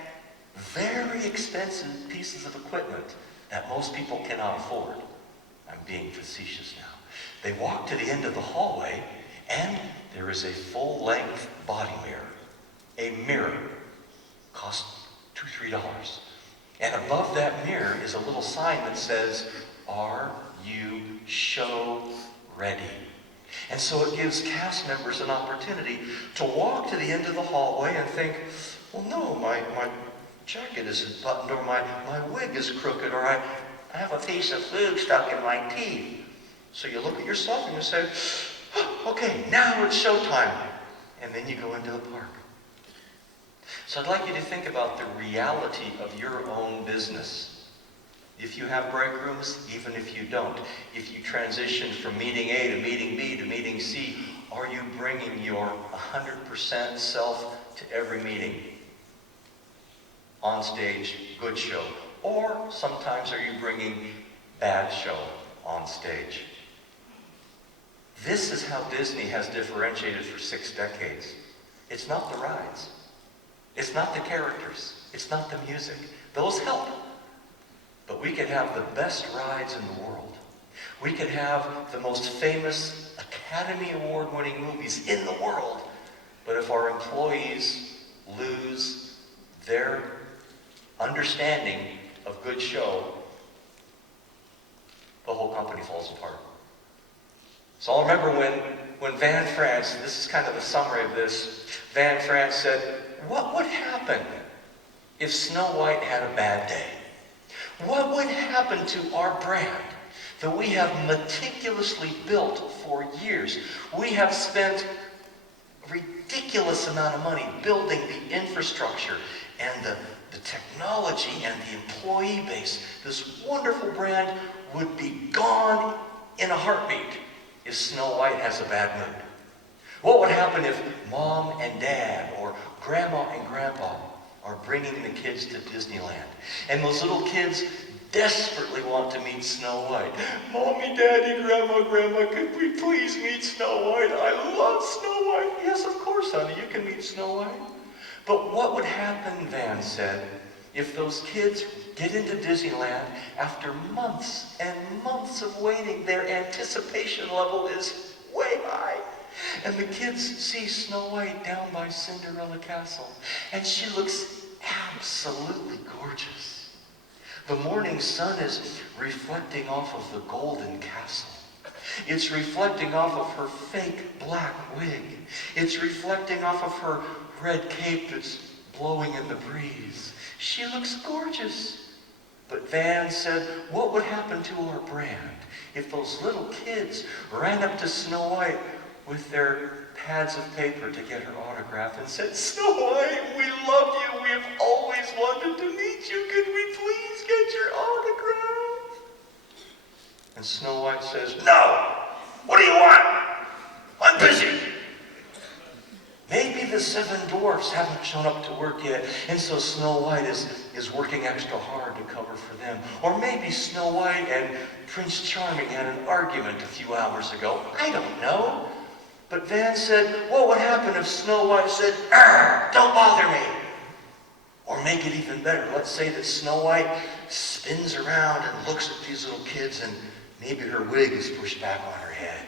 very expensive pieces of equipment that most people cannot afford. I'm being facetious now. They walk to the end of the hallway, and there is a full-length body mirror. A mirror costs $2, $3. And above that mirror is a little sign that says, "Are you show ready?" And so it gives cast members an opportunity to walk to the end of the hallway and think, well, no, my jacket isn't buttoned, or my wig is crooked, or I have a piece of food stuck in my teeth. So you look at yourself and you say, okay, now it's showtime. And then you go into the park. So I'd like you to think about the reality of your own business. If you have break rooms, even if you don't. If you transition from meeting A to meeting B to meeting C, are you bringing your 100% self to every meeting? On stage, good show. Or sometimes are you bringing bad show on stage? This is how Disney has differentiated for 6 decades. It's not the rides. It's not the characters. It's not the music. Those help. But we could have the best rides in the world. We could have the most famous Academy Award-winning movies in the world. But if our employees lose their understanding of good show, the whole company falls apart. So I'll remember when Van France, this is kind of the summary of this, Van France said, what would happen if Snow White had a bad day? What would happen to our brand that we have meticulously built for years? We have spent a ridiculous amount of money building the infrastructure and the technology and the employee base. This wonderful brand would be gone in a heartbeat if Snow White has a bad mood. What would happen if mom and dad or grandma and grandpa are bringing the kids to Disneyland, and those little kids desperately want to meet Snow White? Mommy, Daddy, Grandma, could we please meet Snow White? I love Snow White. Yes, of course, honey, you can meet Snow White. But what would happen, Van said, if those kids get into Disneyland after months and months of waiting? Their anticipation level is way high. And the kids see Snow White down by Cinderella Castle, and she looks absolutely gorgeous. The morning sun is reflecting off of the golden castle. It's reflecting off of her fake black wig. It's reflecting off of her red cape that's blowing in the breeze. She looks gorgeous. But Van said, what would happen to our brand if those little kids ran up to Snow White with their pads of paper to get her autograph and said, Snow White, we love you. We have always wanted to meet you. Could we please get your autograph? And Snow White says, no. What do you want? I'm busy. Maybe the 7 dwarfs haven't shown up to work yet, and so Snow White is working extra hard to cover for them. Or maybe Snow White and Prince Charming had an argument a few hours ago. I don't know. But Van said, what would happen if Snow White said, don't bother me? Or make it even better. Let's say that Snow White spins around and looks at these little kids, and maybe her wig is pushed back on her head.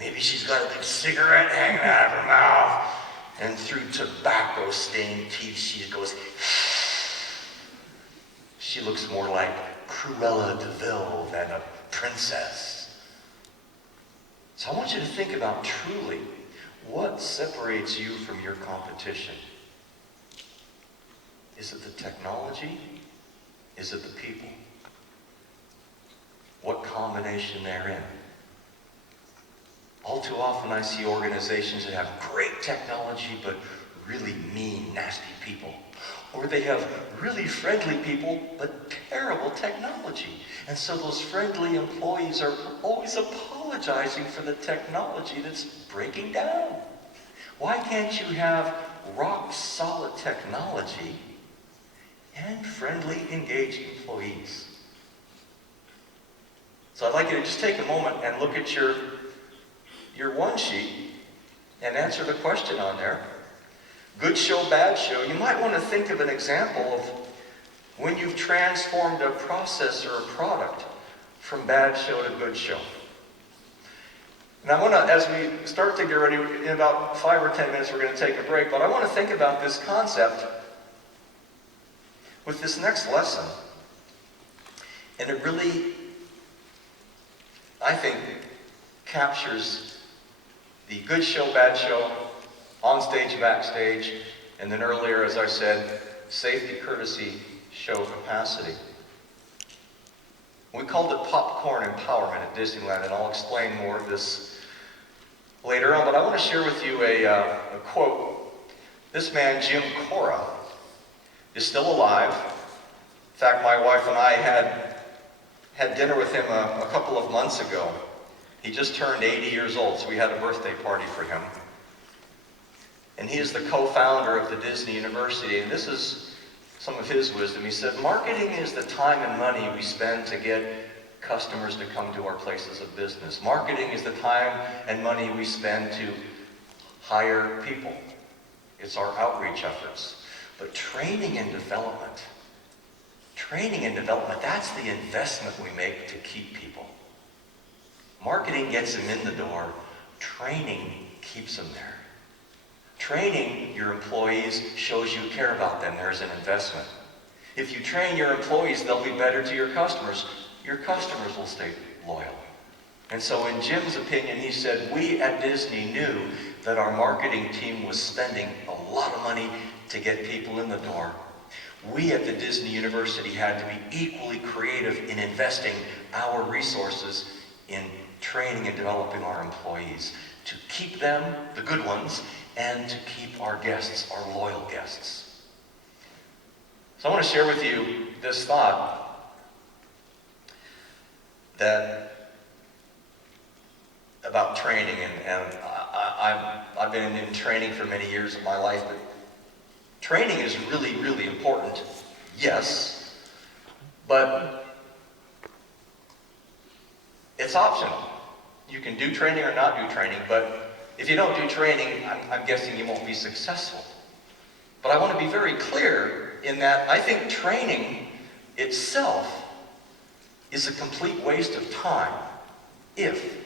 Maybe she's got a big cigarette hanging out of her mouth, and through tobacco-stained teeth she goes, she looks more like Cruella de Vil than a princess. So I want you to think about truly what separates you from your competition. Is it the technology? Is it the people? What combination they're in? All too often I see organizations that have great technology but really mean, nasty people. Or they have really friendly people but terrible technology. And so those friendly employees are always apologizing for the technology that's breaking down. Why can't you have rock-solid technology and friendly, engaged employees? So I'd like you to just take a moment and look at your one sheet and answer the question on there. Good show, bad show. You might want to think of an example of when you've transformed a process or a product from bad show to good show. And I want to, as we start to get ready, in about 5 or 10 minutes we're going to take a break, but I want to think about this concept with this next lesson. And it really, I think, captures the good show, bad show, on stage, backstage, and then earlier, as I said, safety, courtesy, show capacity. We called it popcorn empowerment at Disneyland, and I'll explain more of this later on, but I want to share with you a quote. This man, Jim Cora, is still alive. In fact, my wife and I had dinner with him a couple of months ago. He just turned 80 years old, so we had a birthday party for him. And he is the co-founder of the Disney University, and this is some of his wisdom. He said, marketing is the time and money we spend to get customers to come to our places of business. Marketing is the time and money we spend to hire people. It's our outreach efforts. But training and development, that's the investment we make to keep people. Marketing gets them in the door. Training keeps them there. Training your employees shows you care about them. There's an investment. If you train your employees, they'll be better to your customers. Your customers will stay loyal. And so in Jim's opinion, he said, we at Disney knew that our marketing team was spending a lot of money to get people in the door. We at the Disney University had to be equally creative in investing our resources in training and developing our employees to keep them, the good ones, and to keep our guests, our loyal guests. So I want to share with you this thought about training, and I've been in training for many years of my life, but training is really, really important, yes, but it's optional. You can do training or not do training, but if you don't do training, I'm guessing you won't be successful. But I want to be very clear in that I think training itself is a complete waste of time if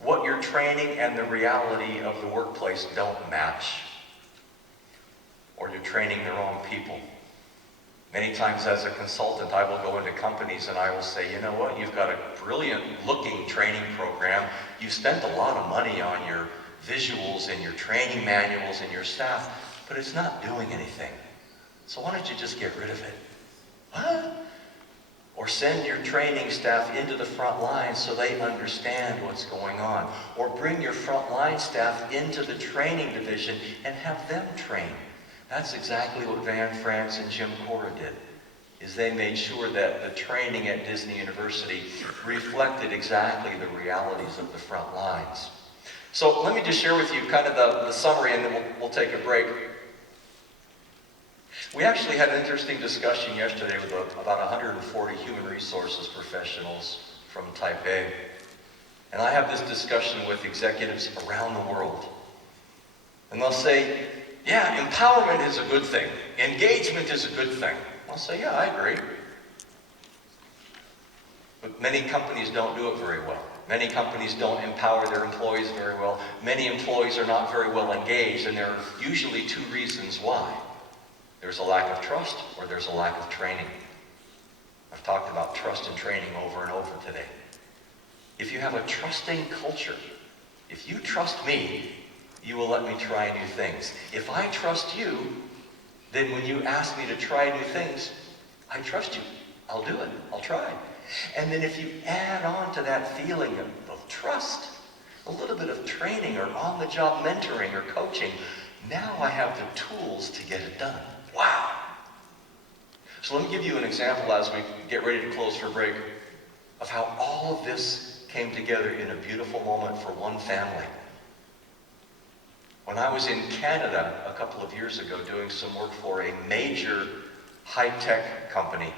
what you're training and the reality of the workplace don't match, or you're training the wrong people. Many times as a consultant, I will go into companies and I will say, you know what, you've got a brilliant looking training program. You spent a lot of money on your visuals and your training manuals and your staff, but it's not doing anything. So why don't you just get rid of it? What? Or send your training staff into the front line so they understand what's going on. Or bring your front line staff into the training division and have them train. That's exactly what Van France and Jim Cora did, is they made sure that the training at Disney University reflected exactly the realities of the front lines. So let me just share with you kind of the summary, and then we'll take a break. We actually had an interesting discussion yesterday with about 140 human resources professionals from Taipei. And I have this discussion with executives around the world. And they'll say, yeah, empowerment is a good thing. Engagement is a good thing. I'll say, yeah, I agree. But many companies don't do it very well. Many companies don't empower their employees very well. Many employees are not very well engaged, and there are usually two reasons why. There's a lack of trust, or there's a lack of training. I've talked about trust and training over and over today. If you have a trusting culture, if you trust me, you will let me try new things. If I trust you, then when you ask me to try new things, I trust you. I'll do it. I'll try. And then if you add on to that feeling of trust, a little bit of training or on-the-job mentoring or coaching, now I have the tools to get it done. Wow. So let me give you an example as we get ready to close for break of how all of this came together in a beautiful moment for one family. When I was in Canada a couple of years ago doing some work for a major high-tech company,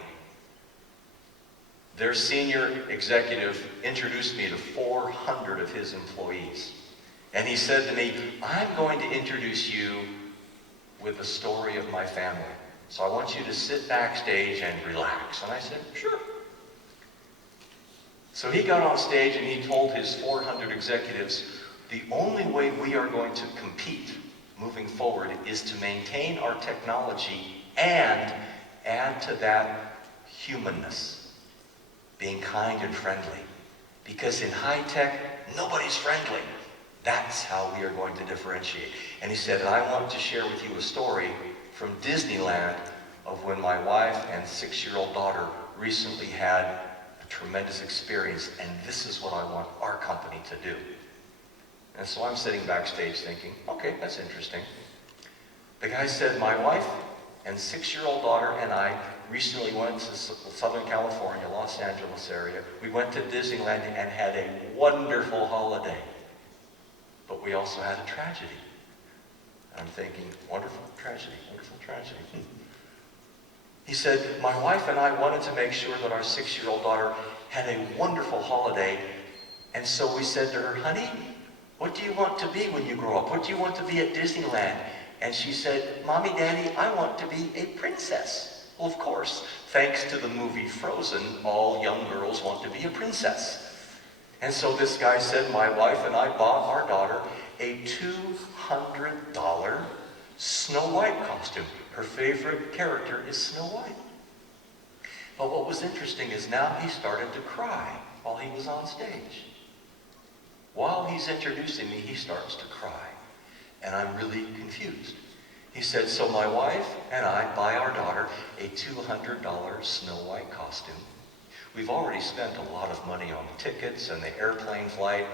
their senior executive introduced me to 400 of his employees. And he said to me, I'm going to introduce you with the story of my family. So I want you to sit backstage and relax. And I said, sure. So he got on stage and he told his 400 executives, the only way we are going to compete moving forward is to maintain our technology and add to that humanness, being kind and friendly. Because in high tech, nobody's friendly. That's how we are going to differentiate. And he said, I want to share with you a story from Disneyland of when my wife and 6-year-old daughter recently had a tremendous experience, and this is what I want our company to do. And so I'm sitting backstage thinking, okay, that's interesting. The guy said, my wife and 6-year-old daughter and I recently went to Southern California, Los Angeles area. We went to Disneyland and had a wonderful holiday. But we also had a tragedy. I'm thinking, wonderful tragedy, wonderful tragedy. He said, my wife and I wanted to make sure that our 6-year-old daughter had a wonderful holiday. And so we said to her, honey, what do you want to be when you grow up? What do you want to be at Disneyland? And she said, Mommy, Daddy, I want to be a princess. Well, of course, thanks to the movie Frozen, all young girls want to be a princess. And so this guy said, my wife and I bought our daughter a $200 Snow White costume. Her favorite character is Snow White. But what was interesting is now he started to cry while he was on stage. While he's introducing me, he starts to cry. And I'm really confused. He said, so my wife and I buy our daughter a $200 Snow White costume. We've already spent a lot of money on tickets and the airplane flight.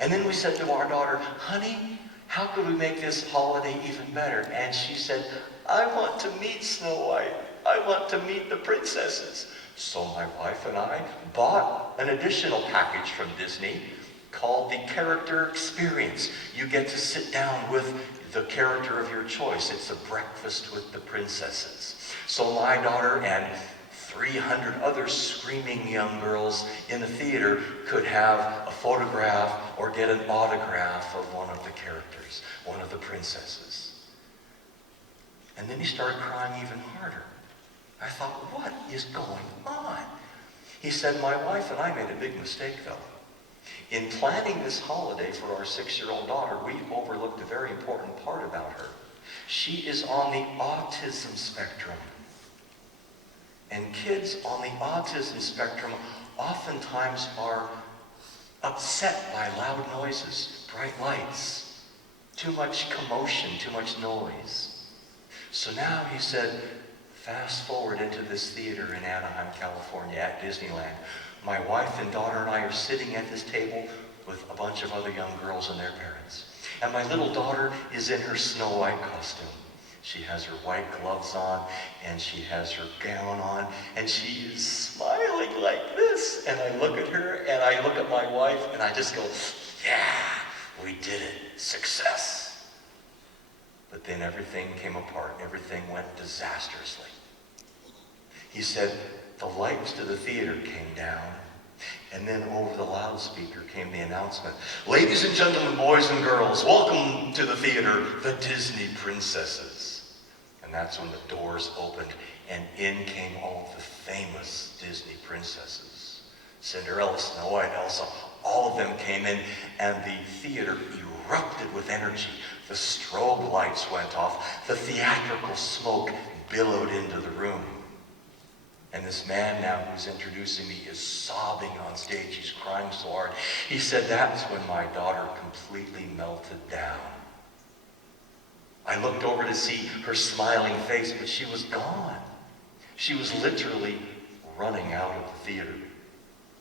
And then we said to our daughter, honey, how could we make this holiday even better? And she said, I want to meet Snow White. I want to meet the princesses. So my wife and I bought an additional package from Disney called the Character Experience. You get to sit down with the character of your choice. It's a breakfast with the princesses. So my daughter and 300 other screaming young girls in the theater could have a photograph or get an autograph of one of the characters, one of the princesses. And then he started crying even harder. I thought, what is going on? He said, my wife and I made a big mistake, though. In planning this holiday for our 6-year-old daughter, we overlooked a very important part about her. She is on the autism spectrum. And kids on the autism spectrum oftentimes are upset by loud noises, bright lights, too much commotion, too much noise. So now he said, fast forward into this theater in Anaheim, California at Disneyland. My wife and daughter and I are sitting at this table with a bunch of other young girls and their parents. And my little daughter is in her Snow White costume. She has her white gloves on, and she has her gown on, and she is smiling like this. And I look at her, and I look at my wife, and I just go, yeah, we did it, success. But then everything came apart, everything went disastrously. He said, the lights to the theater came down, and then over the loudspeaker came the announcement, ladies and gentlemen, boys and girls, welcome to the theater, the Disney princesses. And that's when the doors opened, and in came all of the famous Disney princesses. Cinderella, Snow White, Elsa, all of them came in, and the theater erupted with energy. The strobe lights went off. The theatrical smoke billowed into the room. And this man now who's introducing me is sobbing on stage. He's crying so hard. He said, that's when my daughter completely melted down. I looked over to see her smiling face, but she was gone. She was literally running out of the theater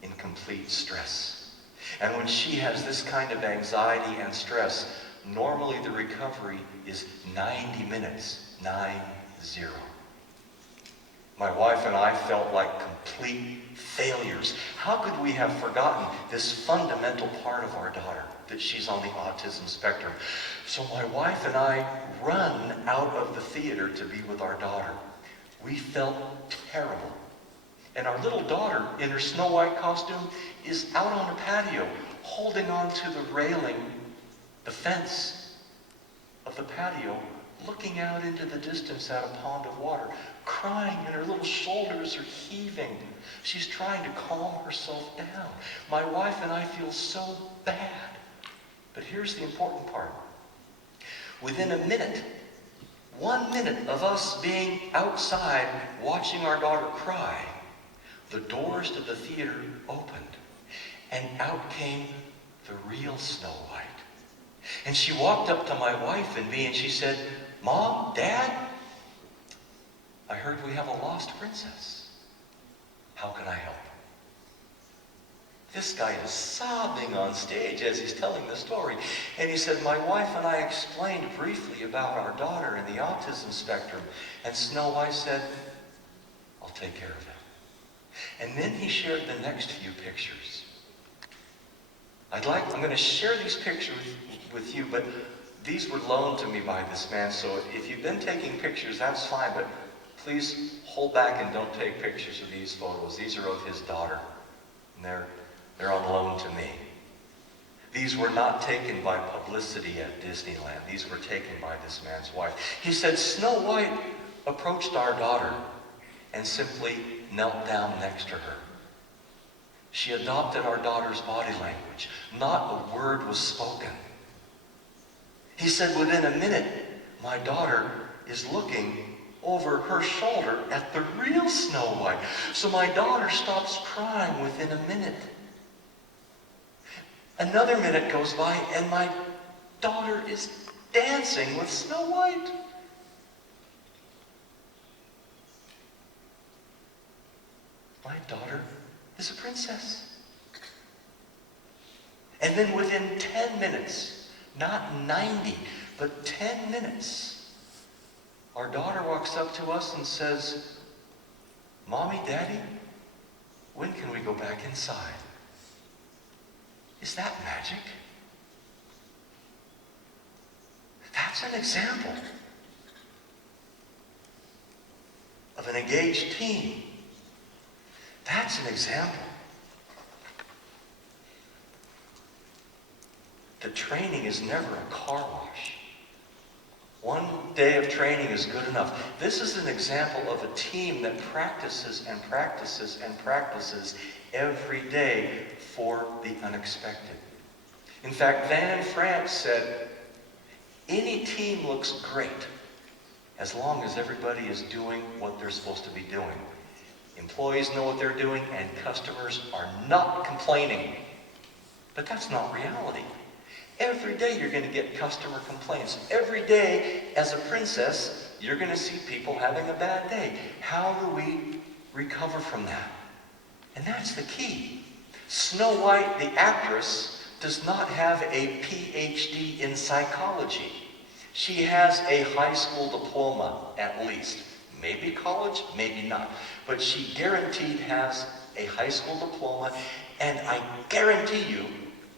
in complete stress. And when she has this kind of anxiety and stress, normally the recovery is 90 minutes, 90. My wife and I felt like complete failures. How could we have forgotten this fundamental part of our daughter, that she's on the autism spectrum? So my wife and I run out of the theater to be with our daughter. We felt terrible. And our little daughter, in her Snow White costume, is out on a patio, holding on to the railing, the fence of the patio, looking out into the distance at a pond of water, crying, and her little shoulders are heaving. She's trying to calm herself down. My wife and I feel so bad. But here's the important part. Within a minute, 1 minute of us being outside watching our daughter cry, the doors to the theater opened, and out came the real Snow White. And she walked up to my wife and me and she said, "Mom, Dad, I heard we have a lost princess. How can I help?" This guy is sobbing on stage as he's telling the story. And he said, "My wife and I explained briefly about our daughter and the autism spectrum." And Snow White said, "I'll take care of it." And then he shared the next few pictures. I'm going to share these pictures with you, but these were loaned to me by this man, so if you've been taking pictures, that's fine, but please hold back and don't take pictures of these photos. These are of his daughter, and they're on loan to me. These were not taken by publicity at Disneyland. These were taken by this man's wife. He said, "Snow White approached our daughter and simply knelt down next to her. She adopted our daughter's body language. Not a word was spoken." He said, "Within a minute, my daughter is looking over her shoulder at the real Snow White. So my daughter stops crying within a minute. Another minute goes by and my daughter is dancing with Snow White." My daughter is a princess. And then within 10 minutes, not 90, but 10 minutes, our daughter walks up to us and says, "Mommy, Daddy, when can we go back inside?" Is that magic? That's an example of an engaged team. That's an example. The training is never a car wash. One day of training is good enough. This is an example of a team that practices and practices and practices every day for the unexpected. In fact, Van France said, "Any team looks great as long as everybody is doing what they're supposed to be doing. Employees know what they're doing and customers are not complaining." But that's not reality. Every day you're going to get customer complaints. Every day as a princess, you're going to see people having a bad day. How do we recover from that? And that's the key. Snow White, the actress, does not have a PhD in psychology. She has a high school diploma, at least. Maybe college, maybe not. But she guaranteed has a high school diploma, and I guarantee you,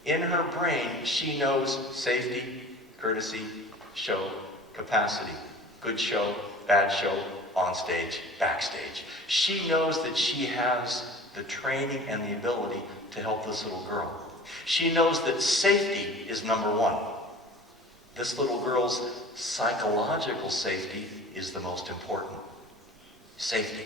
in her brain, she knows safety, courtesy, show, capacity. Good show, bad show, on stage, backstage. She knows that she has the training and the ability to help this little girl. She knows that safety is number one. This little girl's psychological safety is the most important. Safety.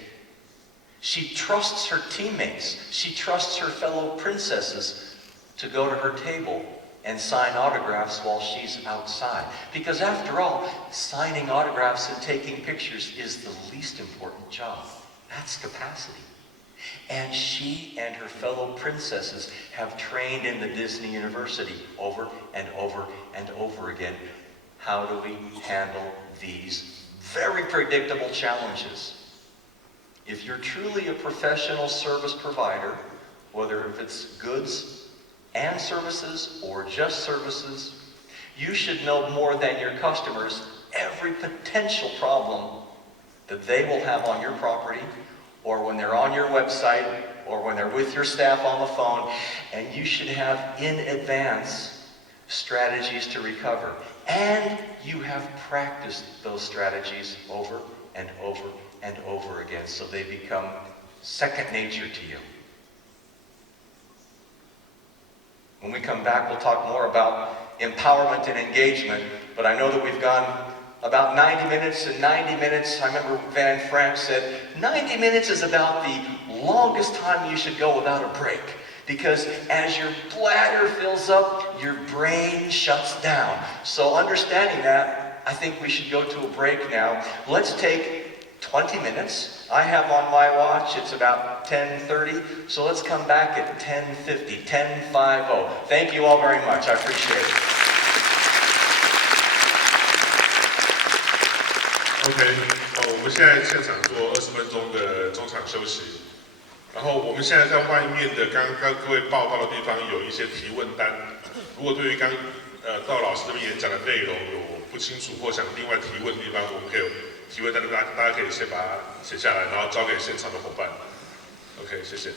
She trusts her teammates. She trusts her fellow princesses to go to her table and sign autographs while she's outside. Because after all, signing autographs and taking pictures is the least important job. That's capacity. And she and her fellow princesses have trained in the Disney University over and over and over again. How do we handle these very predictable challenges? If you're truly a professional service provider, whether if it's goods and services or just services, you should know more than your customers every potential problem that they will have on your property, or when they're on your website, or when they're with your staff on the phone, and you should have in advance strategies to recover. And you have practiced those strategies over and over and over again, so they become second nature to you. When we come back, we'll talk more about empowerment and engagement, but I know that we've gone about 90 minutes, and 90 minutes, I remember Van Frank said, 90 minutes is about the longest time you should go without a break. Because as your bladder fills up, your brain shuts down. So understanding that, I think we should go to a break now. Let's take 20 minutes. I have on my watch, it's about 10:30, so let's come back at 10:50, 10:50. Thank you all very much, I appreciate it. OK， 我们现在现场做20分钟的中场休息，然后我们现在在外面的刚刚各位报道的地方有一些提问单，如果对于道老师这边演讲的内容有不清楚或想另外提问的地方，我们可以有提问单，大家可以先把它写下来，然后交给现场的伙伴。OK， 谢谢。